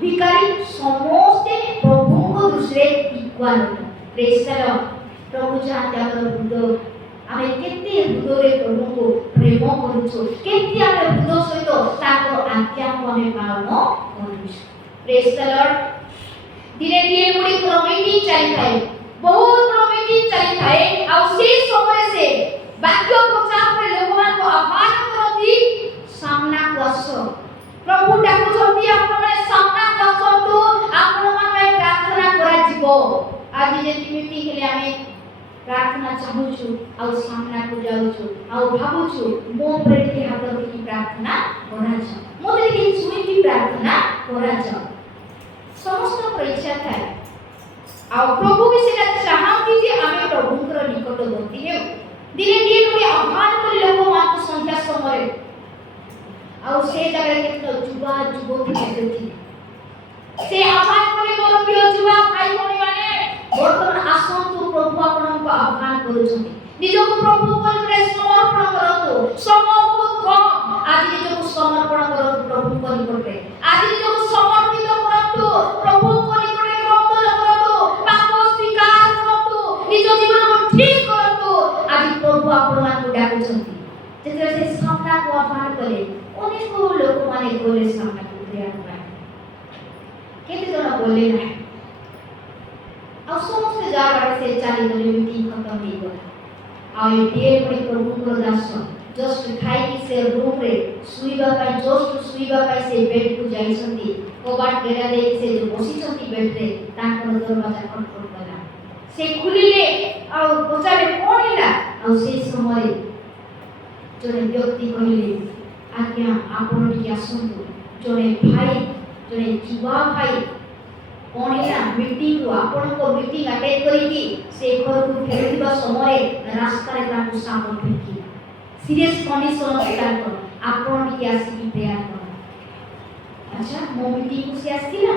भिखारी समस्त प्रभु को दूसरे इक्वल प्रेज द लॉर्ड प्रभु चाहते हमर बुद्ध आमे केते बुद्ध रे प्रभु को प्रेम करूछु केते आमे बुद्ध सहित ताको आज्ञा को आमे पालन करूछु प्रेज द लॉर्ड दिने दिने मुडी मीटिंग चली थाए बहुत मीटिंग चली थाए आ से समय से वाक्य प्रचार करे लोकमान को आह्वान करती सामना कस प्रभु डाकुछंती आपण माने सामना कसंतु आपण माने प्रार्थना करा जीवो आज जे मीटिंग हेले आमे प्रार्थना चाहूछु आ सामना को जाऊछु आ भाबुछु मो प्रेरित हाथ देखि प्रार्थना करा छ मोते देखि सुनि की प्रार्थना करा छ समस्त परीक्षा थाए आ प्रभु भी सेटा चाहती जे आमे प्रभुकर निकटवर्ती हेउ दिने दिने लोके आह्वान करी लोक मान संख्या समय आ से जगह केतो जुवा जुवती हेउथि से आह्वान करी मोर प्रिय जुवा भाई भनी माने वर्तमान आसंतु प्रभु आपन को आह्वान करूछथि निजको प्रभु को समर्पण करतो समय बहुत कम आज निजको समर्पण करतो प्रभु को निकटे आज निजको समर्पित करतो प्रभु को निकटे क्रंदन करतो पाप स्वीकार करतो निज जीवन को ठीक करतो आज प्रभु आपन मान को डाकुछथि जेते से सामना को आह्वान करे अनेक लोक माने बोले सामना को क्रिया करा केते जण बोले ना आ समस्त जा बाटे से चाली गले मीटिंग खत्म हो गला आ ये बड़ी प्रभु को दास जस्ट खाई की से रूम रे सुईबा पाई जस्ट सुईबा पाई से बेड को जाई छथि कबाट बेरा दे से जो बसी छथि बेड रे तांकर दरवाजा खटखट कला से खुलिले आ पचारे कोन हैला आ से समय जने व्यक्ति कहिले आज्ञा आपण के आसंतु जने भाई जने जुवा भाई कौन है मीटिंग को आपण को मीटिंग अटेंड करी कि से घर को फेरथिबा समय रास्ता रे ताकू सामो फेकी सीरियस कंडीशन स्टार्ट कर आपण भी आसी प्रेयर कर अच्छा मो मीटिंग को से आसीला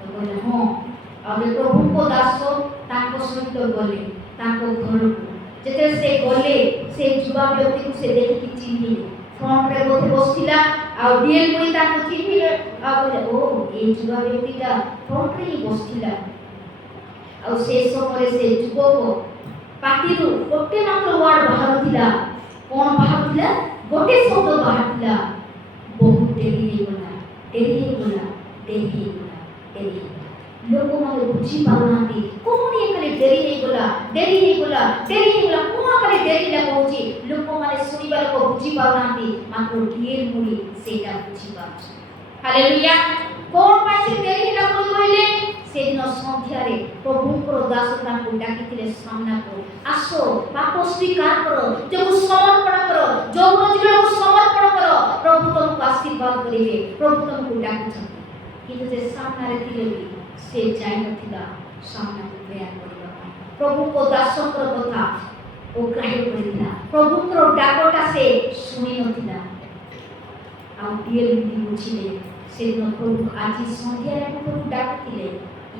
तो बोले हां आ प्रभु को दास ताको सहित गले ताको घर को जेते से गले से युवा व्यक्ति को से देखि कि चिन्ही फ्रंट रे बोथे बसथिला आ डीएल कोई ताको चिन्ही आ बोले ओ ए युवा व्यक्तिटा फ्रंट रे बसथिला आ से समय से युवक पार्टी रो गोटे मात्र वर्ड बाहर थिला कोन बाहर थिला गोटे शब्द बाहर थिला बहुत डेरी हे गला डेरी हे गला डेरी हे गला डेरी हे गला लोक माने बुझी पाउनांती कोन ये खाली डेरी हे गला डेरी हे गला डेरी हे गला कोन खाली डेरी ला कहूची लोक माने सुनिबार को बुझी पाउनांती मात्र डीएल मुड़ी सेटा बुझी पाउछ हालेलुया कोन पासे डेरी ला कहले से दिन संध्या रे प्रभु दास तांको डाकिथिले सामना को आसो पाप स्वीकार करो जो समर्पण करो जो जीवन को समर्पण करो प्रभु तुमको आशीर्वाद करिवे प्रभु तुमको डाकुछंती किंतु जे सामना रे थिले भी से जाय नथिला सामना को प्रेयर करिवा प्रभु को दासकर कथा ओ ग्रहण करिला प्रभु को डाकटा से सुनि नथिला आ डीएल बुझिले से दिन प्रभु आज संध्या रे प्रभु डाकिथिले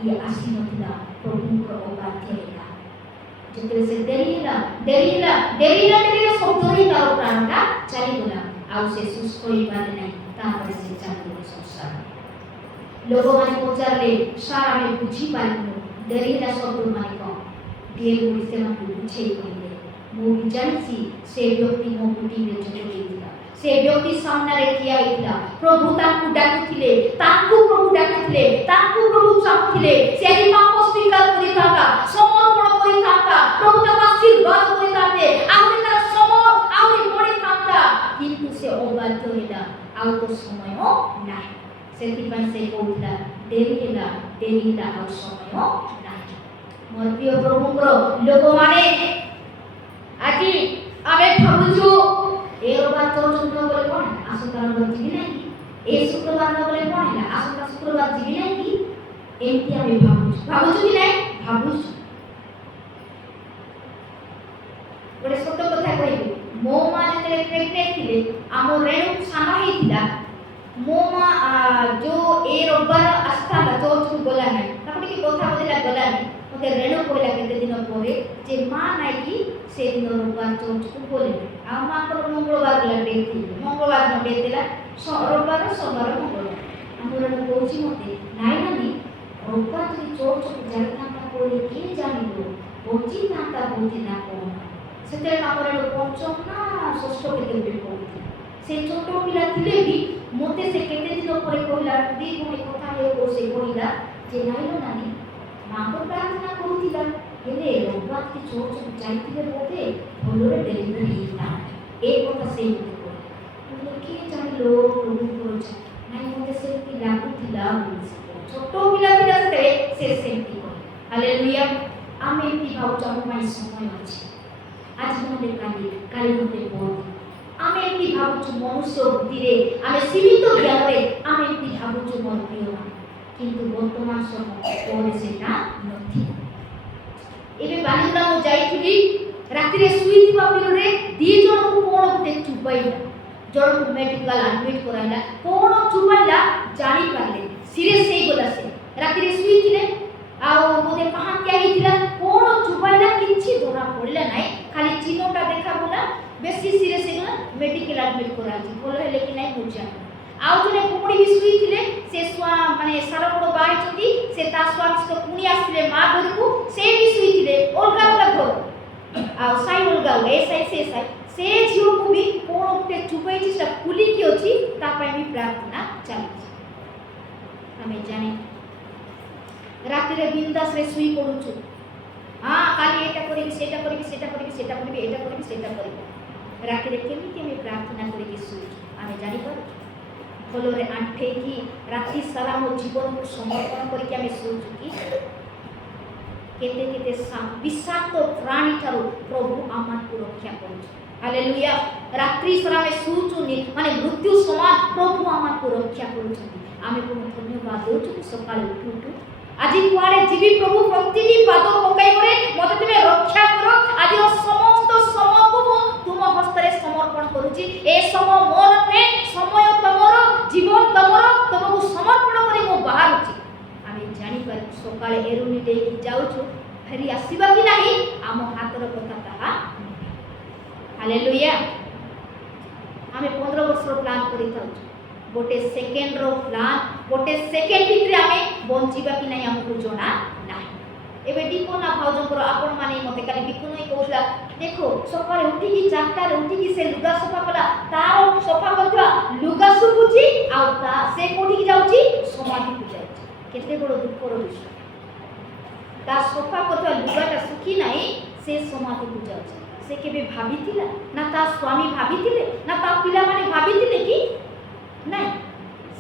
ये आसी नथिला प्रभु को अबाध्य हेला जेते से डेरीला शब्द ही तार प्राणटा चली गला आ से सुस्त होई पाले नहीं तापर से चली संसार लोग माने पचारले सारा में बुझी पाइनु डेरीला शब्द माने को डीएल मुड़ी से मन बुझे कहिले मो विचारसी से व्यक्ति मो बुटी में चलेला से व्यक्ति सामने रे किया इतला प्रभु ताकू डाकुथिले ताकू प्रभु डाकुथिले ताकू प्रभु चाहुथिले से ही पाप स्वीकार करि थाका समर्पण करि थाका प्रभु ताका आशीर्वाद करि थाते आउरी तार समर आउरी बढी थाका किंतु से अबाध्य हेला आउ तो समय नाही सेति पय से कहला डेरी हेला आउ समय नाही मोर प्रिय प्रभुଙ୍କର ଲୋକମାନେ ଆଜି ଆମେ ଭାବୁଛୁ ए रविवार चौचंद बोले कौन आसंता रविवार जीवी नहीं ए शुक्रवार न बोले कौन है आसंता शुक्रवार जीवी नहीं कि एमती हमें भाबुछु कि नहीं भाबुछु बड़े सत्य कथा कहबी मो मां जते प्रेग्नेंट थिले आमो रेणु सानो हेतिला मो मां जो ए रविवार आस्था चौचंद बोला नहीं ताको कि कथा बदला गला नहीं मते रेणु कहला केते दिन परे जे मां नाही कि से दिन रविवार चौचंद बोले आ मां को मंगलवार ला डेट थी मंगलवार न डेट दिला रविवार सोमवार मंगलवार हमरे को कोची मते नाही नानी रविवार की चोट जाता का कोई के जानिबो कोची नाता बोती ना को सेते हमरे को पंचम ना षष्ठ केते भी कोती से छोटो पिला थिले भी मते से केते दिन परे कहला दी कोई कथा हे को से कहला जे नाइलो नानी मां को प्रार्थना करूतिला हेले रविवार की चोट जाइतिले बोते भलोरे डेलिवरी हिला एक কথা সেই মতে করে বলে কি জানি লোক প্রভু করেছে নাই মতে সেটি লাগু দিলা ছোট পিলা পিলা সে সে সেটি করে হালেলুয়া আমি এমনি ভাবছি আমার সময় আছে আজ মতে কালি মতে বল আমি এমনি ভাবছি মনুষ্য বুদ্ধিরে আমি সীমিত জ্ঞানে আমি এমনি ভাবছি মন প্রিয় কিন্তু বর্তমান সময় পরে সেটা নথি এবে বালিগুলা মু যাইଥିଲି रात्रि सुईथिबा पिलोरे दी जण को कोन गोटे चुपाइला जण को मेडिकल एडमिट कराइला कोन चुपाइला जानि पारले सीरियस हे गला से रात्रि सुईथिले आ बोते पहांत्या हिथिला कोन चुपाइला किछि धरा पड़ला नाही खाली चिन्हटा देखा बोला बेसी सीरियस हे गला मेडिकल एडमिट कराइछि बोले हेले कि नाही बुझा आ जने पुडी भी सुईथिले से स्वा माने सारबड़ बाहिचंती से ता स्वामी तो पुणी आसिले मा घर को से भी सुईथिले ओलगा ओलगा घर आ साई ओलगा ओलगा से झियो को भी कोन गोटे चुपाई से खुली की अछि ता पय भी प्रार्थना चली हमें जाने राति रे बिंदास रे सुई पडुछु हां काली एटा करिबी सेटा करिबी सेटा करिबी सेटा करिबी एटा करिबी सेटा करिबी राति रे केमिति हमें प्रार्थना करिबी सुई हमें जानि पर भलोरे आंठे की राति सारा मो जीवन को समर्पण करके हमें सोचु की केते केते विषाक्त प्राणी ठारू प्रभु आमान को रक्षा करू हालेलुया रात्रि सारा में सोचुनी माने मृत्यु समान प्रभु आमान को रक्षा करू आमे को धन्यवाद देउछु सकाळ उठु आज कुआडे जीवी प्रभु प्रतिटी पाद पकाई करे मते तुमे रक्षा करो। आज समस्त समय को तुम हस्तरे समर्पण करूची। ए समय मोर ने समय तमर जीवन तमर तुमको समर्पण करी मो बाहरुची। आमे जानि पर सकाळे एरुनी देकी जाउछु फेरी आसीबा कि नाही आम हातर कथा ताहा। हालेलुया। आमे 15 वर्ष प्लान करि थाउछु गोटे सेकेंड रो प्लान गोटे सेकेंड भितरे आमे बंचिबा कि नाही हमको जणा नाही। एबे दीपना भाउजकर आपण माने मते काली बिकुनई कहउला देखो सकाळे उठी की 4टा रे उठी की से लुगा सफा कला तार सफा करथवा लुगा सुकुची आ ता से कोठी की जाउची समाधि को जाउची। केते बड़ दुखर विषय ता सफा करथवा लुगाटा सुखी नाही से समाधि को जाउची। से केबे भाबितिला ना ता स्वामी भाबितिले ना ता पिला माने भाबितिले कि नहीं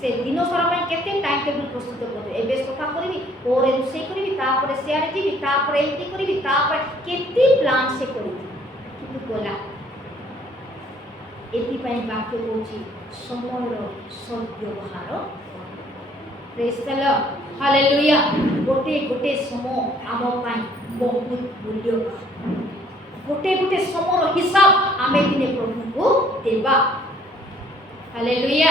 से दिन सारा में केते टाइम टेबल प्रस्तुत कर एबे सफा करबी ओरे रुसई करबी तापर सियारे जीबी तापर एमती करबी तापर केते प्लान से करबी किंतु गोला एति पई वाक्य होची समयर सद्व्यवहार। Praise the Lord. हालेलुया। गोटे गोटे समय आम पई बहुत मूल्य गोटे गोटे समयर हिसाब आमे दिने प्रभु को देबा। हालेलुया।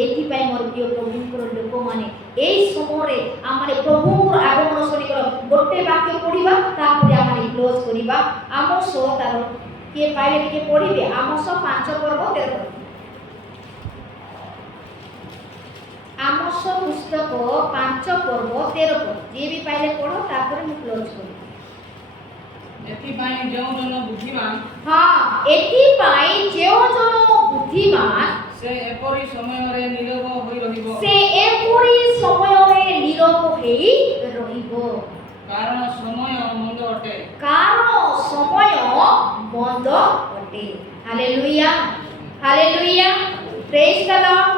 एथि पई मोर प्रिय प्रभुଙ୍କର ଲୋକମାନେ एई समୟରେ आमाने प्रभुଙ୍କର आगमन ଶୁଣିकर गोटे वाक्य पढिबा तापर आमाने क्लोज करिबा। आमोस तार के पाइले के पढिबे आमोस 5 पर्व 13 पर्व। आमोस पुस्तक 5 पर्व 13 पर्व जे भी पाइले पढो तापर मु क्लोज करि। एथि पई जेउ जन बुद्धिमान हां एथि पई जेउ जन बुद्धिमान से एपरी समय रे नीरव होई रहिबो। से एपरी समय रे नीरव होई रहिबो। कारण समय मंद अटे। कारण समय मंद अटे। Hallelujah. Hallelujah. Praise the Lord.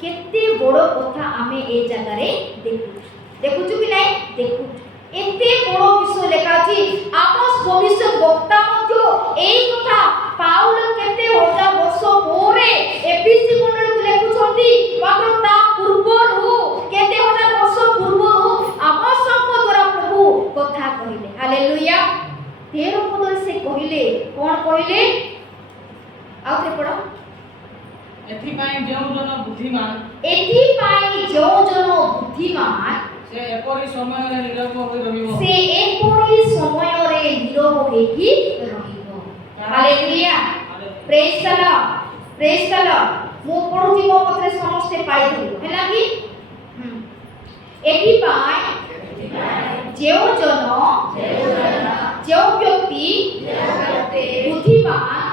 केते बड़ कथा आमे ए जगह रे देखुछु कि नाही देखु एते बड़ विषय लेखा अछि। आमोस भविष्य वक्ता मध्य एई कथा पाउल केते हजार वर्ष पोरे एफिसी मंडल को लेखुछंती मात्र ता पूर्वरु केते हजार वर्ष पूर्वरु आमोसक द्वारा प्रभु कथा कहिले। हालेलुया। 13 पद से कहिले कोन कहिले आउते पढो। एथि पई जेउ जन बुद्धिमान एथि पई जेउ जन बुद्धिमान से एपरी समय रे नीरव होई रहिबो। से एपरी समय रे नीरव होई रहिबो। Hallelujah. Praise the Lord. Praise the Lord. मो पढुची मो पत्रे समस्त पाई दियो हैला कि एथि पाई जेउ जन जेउ व्यक्ति बुद्धिमान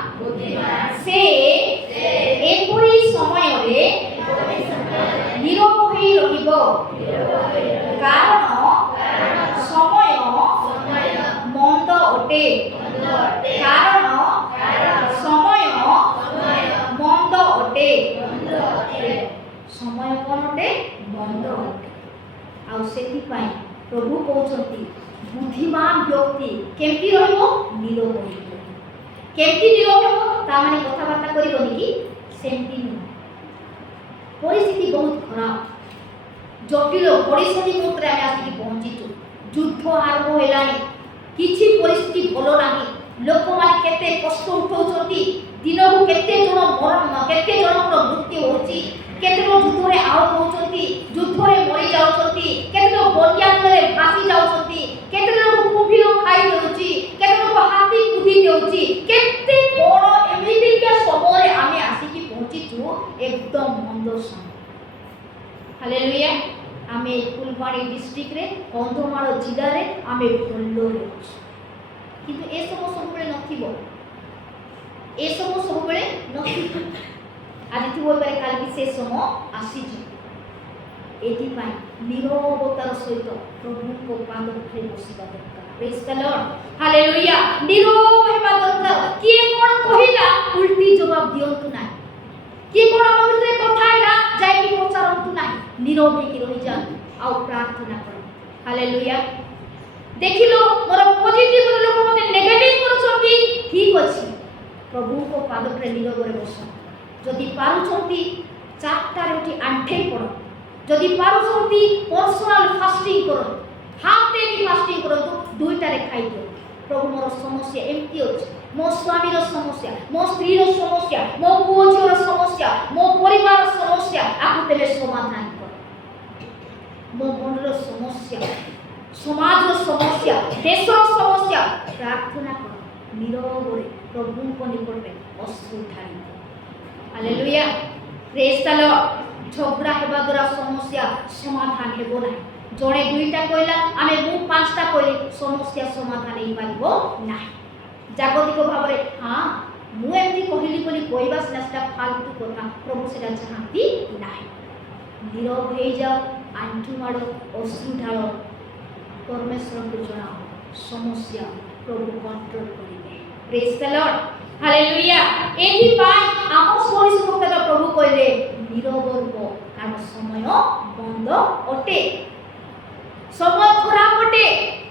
से एपरी समय रे नीरव होई रहिबो। कारण समय मंद अटे। कारण समय मंद अटे। समय कोन अटे मंद अटे। आ सेति पई प्रभु कहउछंती बुद्धिमान व्यक्ति केमती रहबो नीरव होइबो। केमती नीरव होबो ता माने कथा बार्ता करिबोनी कि सेमती न परिस्थिति बहुत खराब जटिल परिस्थिति मुद्रे आमे आसी पहुंचीचु। युद्ध आरंभ हेलानी किछि परिस्थिति भलो नाही। लोक माने केते कष्ट उठौछंती दिनकु केते जण मरण केते जणकर मृत्यु होची केते जण युद्धरे आहत होछंती युद्धरे मरि जाउछंती केते जण बन्यारे भासी जाउछंती केते जण कुम्भीर खाई देउची केते जण हाथी कुदी देउची केते बड़ एमितिका सबरे आमे आसी कि पहुंचीचु एकदम मंद समय। हालेलुया। आमे फुलबाणी डिस्ट्रिक्ट रे कंधमाल जिल्ला रे आमे भल्लो रे किंतु ए सब बेले नथिबो ए सब बेले नथिबो आज थिबो बेले काल कि से समय आसी जे एथि पाई निरवतार सहित प्रभु को पाद उठे बसिबा दरकार। Praise the Lord. Hallelujah. Nirav हेबा दरकार। किए कोन कहिला उल्टी जवाब दियंतु नाही किए कोन हम भितरे कथा हैला जाई कि पचारंतु नाही नीरव होई रहि जा आ प्रार्थना करो। हालेलुया। देखिलो मोर पॉजिटिव लोक मते नेगेटिव करछंती ठीक अछि प्रभु को पाद रे नीरव रे बस जदि पारुछंती 4टा रे उठी आंठे पड़ो যদি পারুଛନ୍ତି पर्सनल फास्टिंग करो हाफ डे भी फास्टिंग करो तो दुईटारे खाई दियो प्रभु मोर समस्या एमती अछि मो स्वामीर समस्या मो स्त्रीर समस्या मो पुओझिर समस्या मो परिवार समस्या आकु तेबे समाधान कर मो मनर समस्या समाजर समस्या देशर समस्या प्रार्थना कर नीरवरे प्रभु को निकटे अश्रु ढाली हालेलुया प्रेज द लॉर्ड झगड़ा हेबा द्वारा समस्या समाधान हेबो नाही जणे दुईटा कहला आमे मु पांचटा कहले समस्या समाधान हेई पारिबो नाही जागतिक भावरे हां मु एमती कहिली बोली कहबा सेटा फालतू कथा प्रभु सेटा चाहती नाही नीरव हेई जाओ आंठू माडो अश्रु ढालो परमेश्वर को जणाओ समस्या प्रभु कंट्रोल करिवे प्रेज द लॉर्ड हालेलुया एथि पाई आमो सोलिस भक्तदा प्रभु कहले नीरवरबो कारण समय बंद अटे समय खराब अटे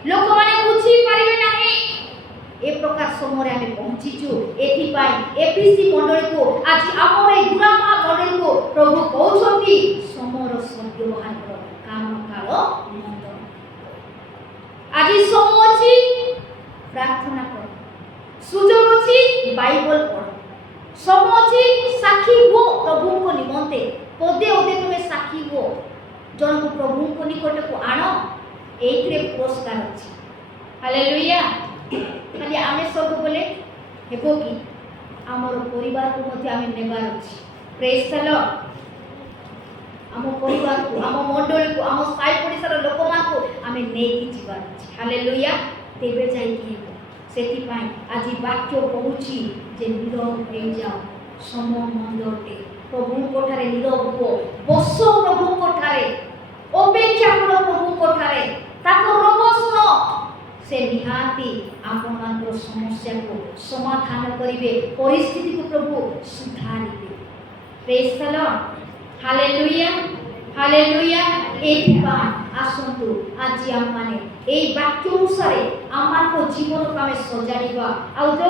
लोक माने बुझी पारिबे नाही ए प्रकार समय आमे पहुंचीचु एथि पाई एपीसी मंडल को आज हमर ए गुरामा मंडल को प्रभु कहउछंती समयर सद्व्यवहार करो काम काल मंद आज समय अछि प्रार्थना करो सुजोग अछि बाइबल पढ़ो समय अछि साक्षी हो प्रभु को निमंते पदे ओदे तुमे साक्षी हो जन को प्रभु को निकट को आनो एथरे पुरस्कार अछि हालेलुया खाली आमे सब बोले हेबो कि हमर परिवार को मध्ये आमे नेबार अछि प्रेज द लॉर्ड आम परिवार को आम मंडल को आम साई पड़िसार लोक मान को आमे नेकी जीवार अछि हालेलुया तेबे जाई कि हेबो सेति पाई आज वाक्य कहूची जे नीरव हो जाओ समय मंदटे प्रभु कोठारे नीरव हो बसो प्रभु कोठारे अपेक्षा करो प्रभु कोठारे ताको रोग सुनो से निहाती आपण मानकर समस्या को समाधान करिवे परिस्थिति को प्रभु सुधारिवे praise the Lord hallelujah hallelujah एथिपा आसंतु आज हम माने ए वाक्य अनुसार आमान को जीवन को हमें सजाड़ीबा आ जो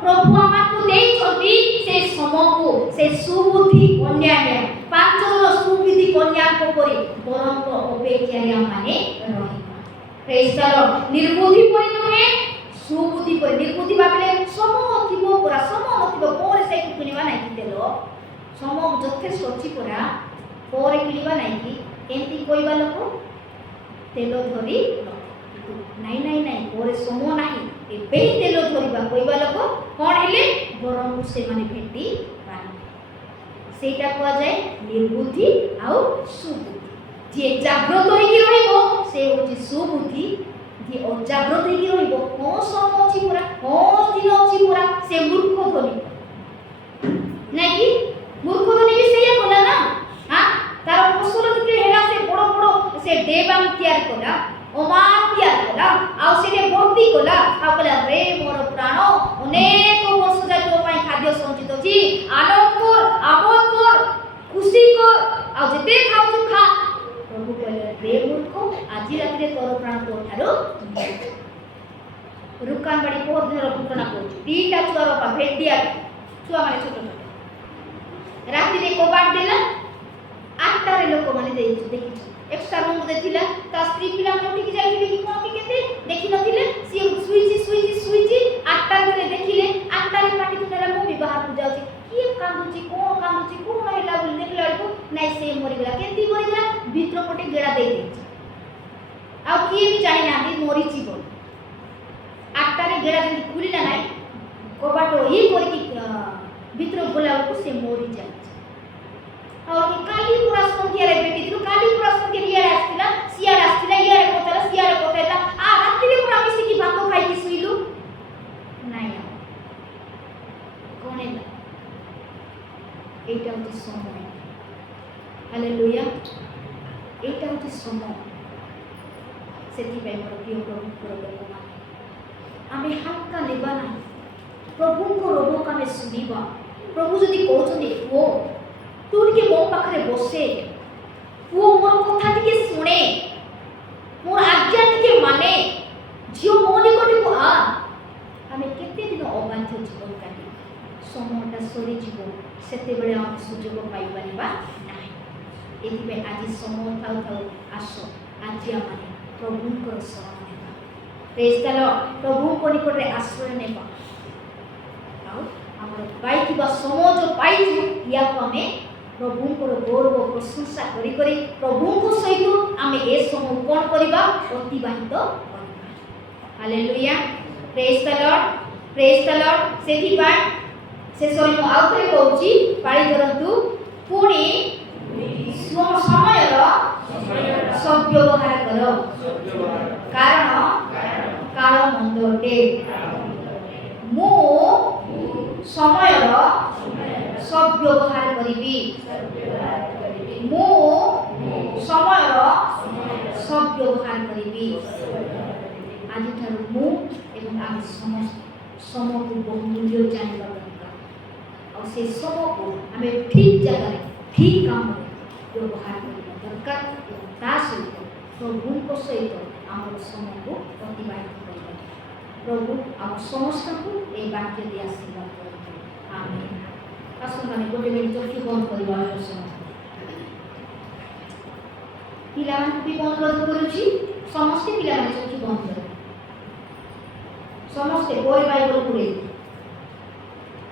प्रभु आमान को देई छथि से समय को से सुबुद्धि कन्या ने पांच जन सुबुद्धि कन्या को करी बरम को अपेक्षा रे माने रहिबा प्रेज द लॉर्ड निर्बुद्धि परि नहे सुबुद्धि परि निर्बुद्धि भाबले समय थिबो पूरा समय नथिबो कोरे से किनिबा नै देलो समय जथेष्ट अछि पूरा कोरे किनिबा नै कि एंती कोइबा लोक तेल धरी नाई नाई नाई कोरे समय नाही एबे तेल धरिबा कोइबा लोक कोन हेले बरम से माने भेटी पानी सेटा को जाय निर्बुद्धि आ सुबुद्धि जे जागृत होई रहिबो से होची सुबुद्धि जे अजागृत होई रहिबो को समय अछि पूरा को दिन अछि पूरा से मूर्ख धनी नै कि मूर्ख धनी भी सेया कोला ना हां तार फसल जते हेला से बड़ बड़ से देवांग तैयार कोला ओमान तैयार कोला आ सेने भक्ति कोला आ कोला रे मोर प्राण अनेक वर्ष जाय तो पई खाद्य संचित अछि आनंद कर आबोध कर खुशी कर आ जते खाउ तू खा प्रभु कहले रे मूर्ख आजि रात्रि तोर प्राण तो ठारो रुकान बड़ी पोर दिन घटना को दीटा छुआर पा भेटिया छुआ माने छोट छोट रात्रि रे कबाट देला आठटा रे लोक माने देखि एक्स्ट्रा रूम दे थिला ता स्त्री पिला उठी के जाई कि कोन के केते देखि नथिले सी सुईची आठटा रे देखिले आठटा रे पाटी तुला मु भी बाहर को जाउची की कांदुची कोन महिला बोल देखला को नै से मरि गेला केती मरि गेला भीतर पटे गेड़ा दे दे आ की भी जानि नादी मरि जीव आठटा रे गेड़ा जदी खुलिला नै कोबाटो ही कोरी की भीतर बोला को से मरि जाय और कि काली पूरा संख्या रे बेटी तो काली पूरा संख्या रिया आस्तिला सिया ये कोतेला आ रात्रि रे पूरा मिसी की भातो खाई की सुइलु নাই कोनेला एटा हচ্ছে समय हालेलुया एटा हচ্ছে समय सेति पाई मोर प्रिय प्रभु को आमे हाक्का लेबा ना प्रभु को रोबो कामे सुनिबा प्रभु जदी कहउछनी ओ तू टिके मो पाखरे बसे वो मोर कथा टिके सुने मोर आज्ञा टिके माने जियो मो निकट को आ हमें केते दिन अबाध्य जीवन काटी समयटा सरी जीव सेते बेले हम सुजोग पाई परिबा नाही एथिपाई आज समय थाउ थाउ आस आज आम प्रभुंकर शरण नेबा प्रेज द लॉर्ड प्रभु को निकट रे आश्रय नेबा आम पाइथिबा समय जो पाइछु या को हमें प्रभुंकर गौरव प्रशंसा करी करी प्रभुंक सहित आम ए समय कौन करबा अतिबाहित करबा हालेलुया प्रेज द लॉर्ड सेथिपाई शेषରେ ମୁଁ ଆଉ ଥରେ କହୁଛି ପାଳି ଧରନ୍ତୁ ପୁଣି ସମୟର ସଦ୍ବ୍ୟବହାର କର କାରଣ କାଳ ମନ୍ଦ ଅଟେ ମୁଁ ସମୟର ସଦ୍ବ୍ୟବହାର କରିବି ମୁଁ ସମୟର ସଦ୍ବ୍ୟବହାର କରିବି ଆଜିଠାରୁ ମୁଁ ଏବଂ ଆମେ ସମସ୍ତେ ସମୟକୁ ବହୁମୂଲ୍ୟ ଜାଣିବା ଦରକାର और से समय को हमें ठीक जगह ठीक काम व्यवहार करना दरकार और ता सहित प्रभु सहित आम समय को अतिबाहित करना प्रभु आम समस्त को ये वाक्य दे आशीर्वाद करते आमेन आसंता गोटे मिनट चक्षु बंद करवा पिला भी अनुरोध करुच्ची समस्ते पिला चक्षु बंद कर समस्ते कोई बाइबल पढ़े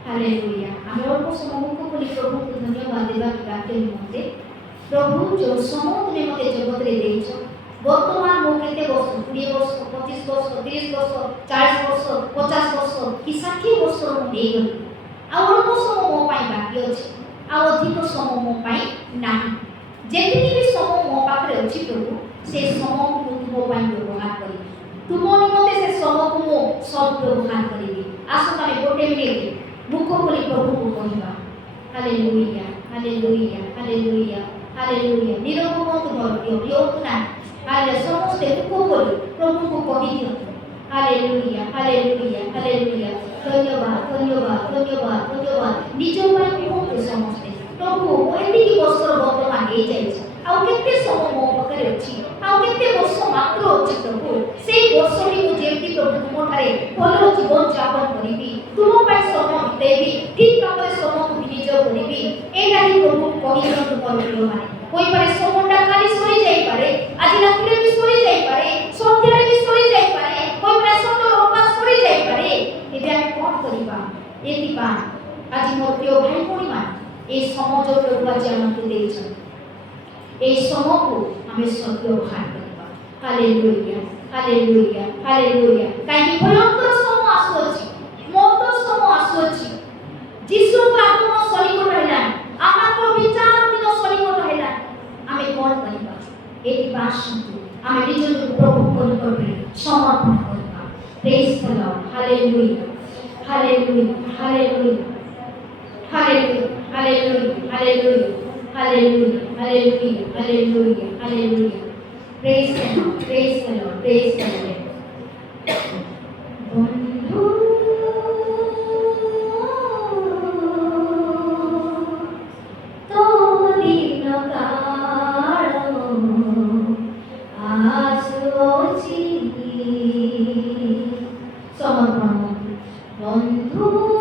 हालेलुया आमे अल्प समय को बोली प्रभु को धन्यवाद देवा वाक्य निमंते प्रभु जो समय तुमे मते जगत रे देइछ वर्तमान मो केते वर्ष 20 वर्ष 25 वर्ष 30 वर्ष 40 वर्ष 50 वर्ष कि 60 वर्ष मो हे गली आ अल्प समय मो पाई बाकी अछि आ अधिक समय मो पाई नाही जेतिकी भी समय मो पाखरे अछि प्रभु से समय को तुमो पाई व्यवहार करी तुमो निमंते से समय को मो सब व्यवहार करी आसो माने गोटे मिनिट मुख खोली प्रभु को कहवा hallelujah hallelujah hallelujah hallelujah Nirav मत भर योत ना हाले समस्त मुख खोली प्रभु को कहि दियो हालेलुया हालेलुया हालेलुया धन्यवाद धन्यवाद धन्यवाद धन्यवाद निज पाई मुख समस्त प्रभु एति की वर्षर वर्तमान हे जाय आ केते समय मो पकरे अछि आ केते वर्ष मात्र अछि प्रभु सेई वर्षटी मु जेति प्रभु तुम ठारे भलो जीवन यापन करिबी तुम पाई समय देबी ठीक कामरे समय को विनियोग करिबी एटा ही प्रभु कहि तुम प्रिय माने कोई पारे समयटा खाली सरी जाई पारे आज रात्रि भी सरी जाई पारे सन्ध्यारे भी सरी जाई पारे कोई पारे सतो रोपा सरी जाई पारे एबे हम कोन करिबा एति पा आज मोर प्रिय भाई कोनी मान ए समय जो प्रभु आज हमके देइछ ए समय को हमें सद्व्यवहार करबा हालेलुया हालेलुया हालेलुया काई भयंकर समय आसुछि मौत समय आसुछि जीसु आगमन सनिकट हैला आमार विचार दिन सनिकट हैला आमे कोन करिबा एति बासंतु आमे निज प्रभु को निकट समर्पण करबा praise the Lord hallelujah hallelujah hallelujah hallelujah hallelujah hallelujah Hallelujah, hallelujah, hallelujah, hallelujah. Praise the Lord, praise the Lord, praise the Lord. Bondhu to dino kalo asochi samarpana bondhu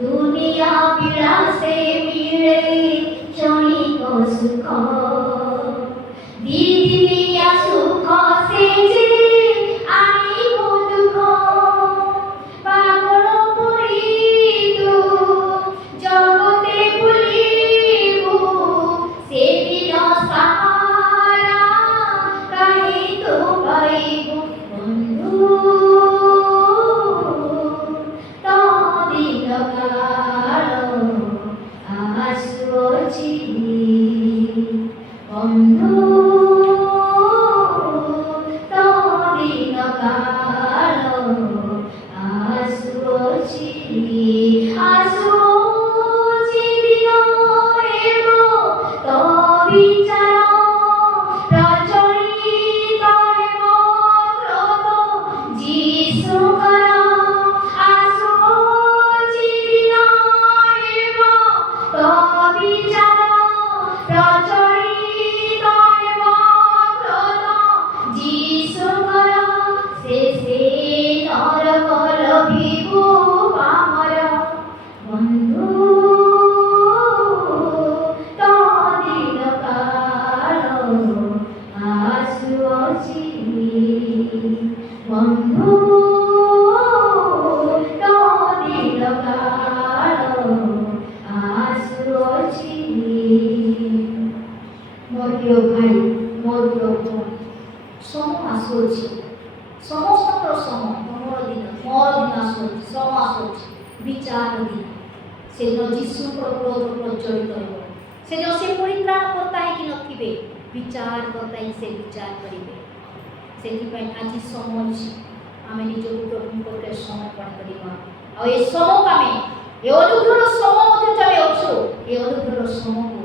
दुनिया बिना से मिले ଆସୁଅଛି ଆସୁଅଛି ଦିନ ହେବ ତ ବିଚାର ପ୍ରଚଳିତ ହେବ କ୍ରୋଧ ଯୀଶୁଙ୍କର ଆସୁଅଛି ଦିନ ହେବ ତ ବିଚାର ପ୍ରଚଳିତ ହେବ କ୍ରୋଧ ଯୀଶୁଙ୍କର ଶେଷେ ନରକର ବିଭୁ ଆମର ବନ୍ଧୁ ତ ଦିନ କାଳ ଆସୁଅଛି ବନ୍ଧୁ ତ ଦିନ କାଳ ଆସୁଅଛି। ମୋର ପ୍ରିୟ ଭାଇ ମୋର ପ୍ରିୟ ଭଉଣୀ ସମୟ ଆସୁଅଛି ସମସ୍ତଙ୍କର ସମୟ ତମର ଦିନ ମୋର ଦିନ ଆସୁଅଛି ସମୟ ଆସୁଅଛି ବିଚାର ଦିନ ସେଦିନ ଯୀଶୁଙ୍କର କ୍ରୋଧ ପ୍ରଚଳିତ ହେବ ସେଦିନ ସେ ପରିତ୍ରାଣକର୍ତ୍ତା ହେଇକି ନଥିବେ ବିଚାରକର୍ତ୍ତା ହିଁ ସେ ବିଚାର କରିବେ ସେଥିପାଇଁ ଆଜି ସମୟ ଅଛି ଆମେ ନିଜକୁ ପ୍ରଭୁଙ୍କ ଉପରେ ସମର୍ପଣ କରିବା ଆଉ ଏ ସମୟକୁ ଆମେ ଏ ଅନୁଗ୍ରହର ସମୟ ମଧ୍ୟ ଆମେ ଅଛୁ ଏ ଅନୁଗ୍ରହର ସମୟକୁ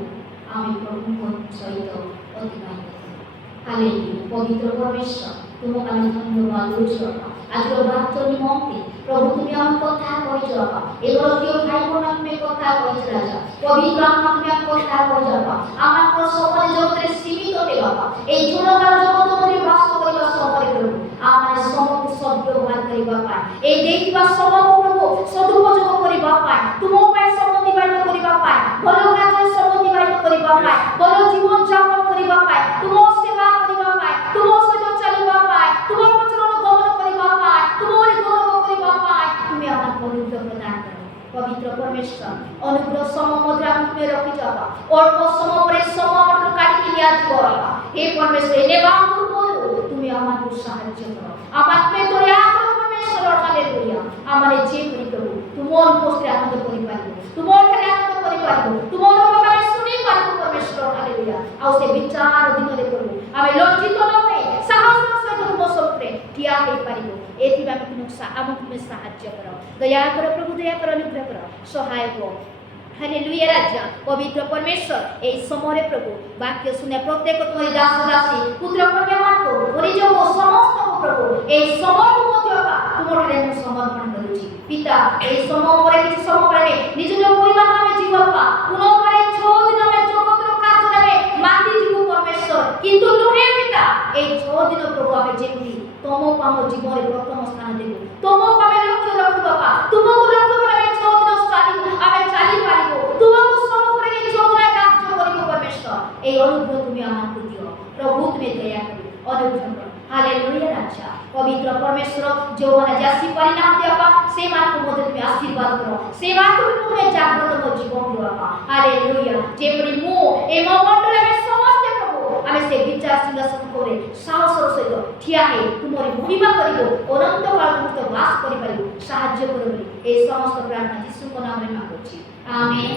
ଆମେ ପ୍ରଭୁଙ୍କ ସହିତ ଅତିବାହିତ କରିବା। ହାଲେଲୁୟା ପବିତ୍ର ପରମେଶ୍ୱର ତୁମକୁ ଆମେ ଧନ୍ୟବାଦ ଦେଉଛୁ ବାପା ଆଜିର ବାର୍ତ୍ତା ନିମନ୍ତେ ପ୍ରଭୁ তুমি আমার কথা কইছ বাবা এবার কেউ ভাই বোন তুমি কথা কইছ রাজা পবিত্র আত্মা তুমি কথা কইছ বাবা আমার তো সমাজে জগতে সীমিত হে বাবা এই ছোটকাল জগত মধ্যে বাস করিবা সময় প্রভু আমার সময় সদ্ব্যবহার করিবা পায় এই দেখিবা সময় প্রভু সদুপযোগ করিবা পায় তুমো পায় সময় অতিবাহিত করিবা পায় ভালো কাজে সময় অতিবাহিত করিবা পায় ভালো জীবন যাপন করিবা পায় তুমো সেবা করিবা পায় তুমো সহ্য চালিবা পায় তুমো আচরণ গমন করিবা পায় তুমোর গৌরব করিবা পায় তুমি আমার পবিত্র প্রদান করো পবিত্র পরমেশ্বর অনুগ্রহ সমমুদ্রা তুমি রখি যাবা অল্প সময় পরে সময় মতো কাটিয়ে দিয়া যাবা হে পরমেশ্বর এনে বাবু বলো তুমি আমাকে সাহায্য করো আমার তুমি দয়া করো পরমেশ্বর হালেলুয়া আমারে যে করি প্রভু তোমার উপস্থিতি আনন্দ করি পারবো তোমার ঠারে আনন্দ করি পারবো তোমার কথা শুনি পারবো পরমেশ্বর হালেলুয়া আও সে বিচার দিনরে করব আমি লজ্জিত ন হই সাহসের সহিত তোমার সম্মুখে ঠিয়া হই পারিব এথিবা আমাকে তুমি সাহায্য করো দয়া করো প্রভু দয়া করো অনুগ্রহ করো সহায় হও হালেলুয়া রাজা পবিত্র পরমেশ্বর এই সময়ে প্রভু বাক্য শুনে প্রত্যেক তোমার দাস দাসী পুত্র কন্যামানকে পরিযোগ সমস্ত প্রভু এই সময় মধ্যে তোমার আমি সমর্পণ করছি পিতা এই সময় পরে কিছু সময় পরে নিজ নিজ পরিবার নামে জীববা পুনরায় 6 দিন নামে জগতের কাজ নামে মাটি জীব পরমেশ্বর কিন্তু নহে পিতা এই 6 দিন প্রভু আমি যেমনি তোমাকে আমার জীবনে প্রথম স্থান দেব তোমাকে আমি লক্ষ্য রাখব বাবা তোমাকে লক্ষ্য করে আমি 6 দিন আমি চালি পারিব তোমাকে সম করে এই 6 দিন কার্য করিব পরমেশ্বর এই অনুগ্রহ তুমি আমাকে দিও প্রভু তুমি দয়া করো অনুগ্রহ করো হালেলুয়া রাজা পবিত্র পরমেশ্বর যৌবনা যাসি পরিণাম দেবা সেই মানকে মধ্যে তুমি আশীর্বাদ করো সেই মানকে তুমি জাগ্রত জীবন দেবা হালেলুয়া যেপরি মু এই মণ্ডলে আমি সমস্ত প্রভু আমি সেই বিচার সিংহাসন করে সাহসর সহিত ঠিয়া হয়ে তোমার মহিমা করিব অনন্ত কাল মুক্ত বাস করিপারিব সাহায্য করো বলি এই সমস্ত প্রার্থনা যিশুর নামে করছি আমেন।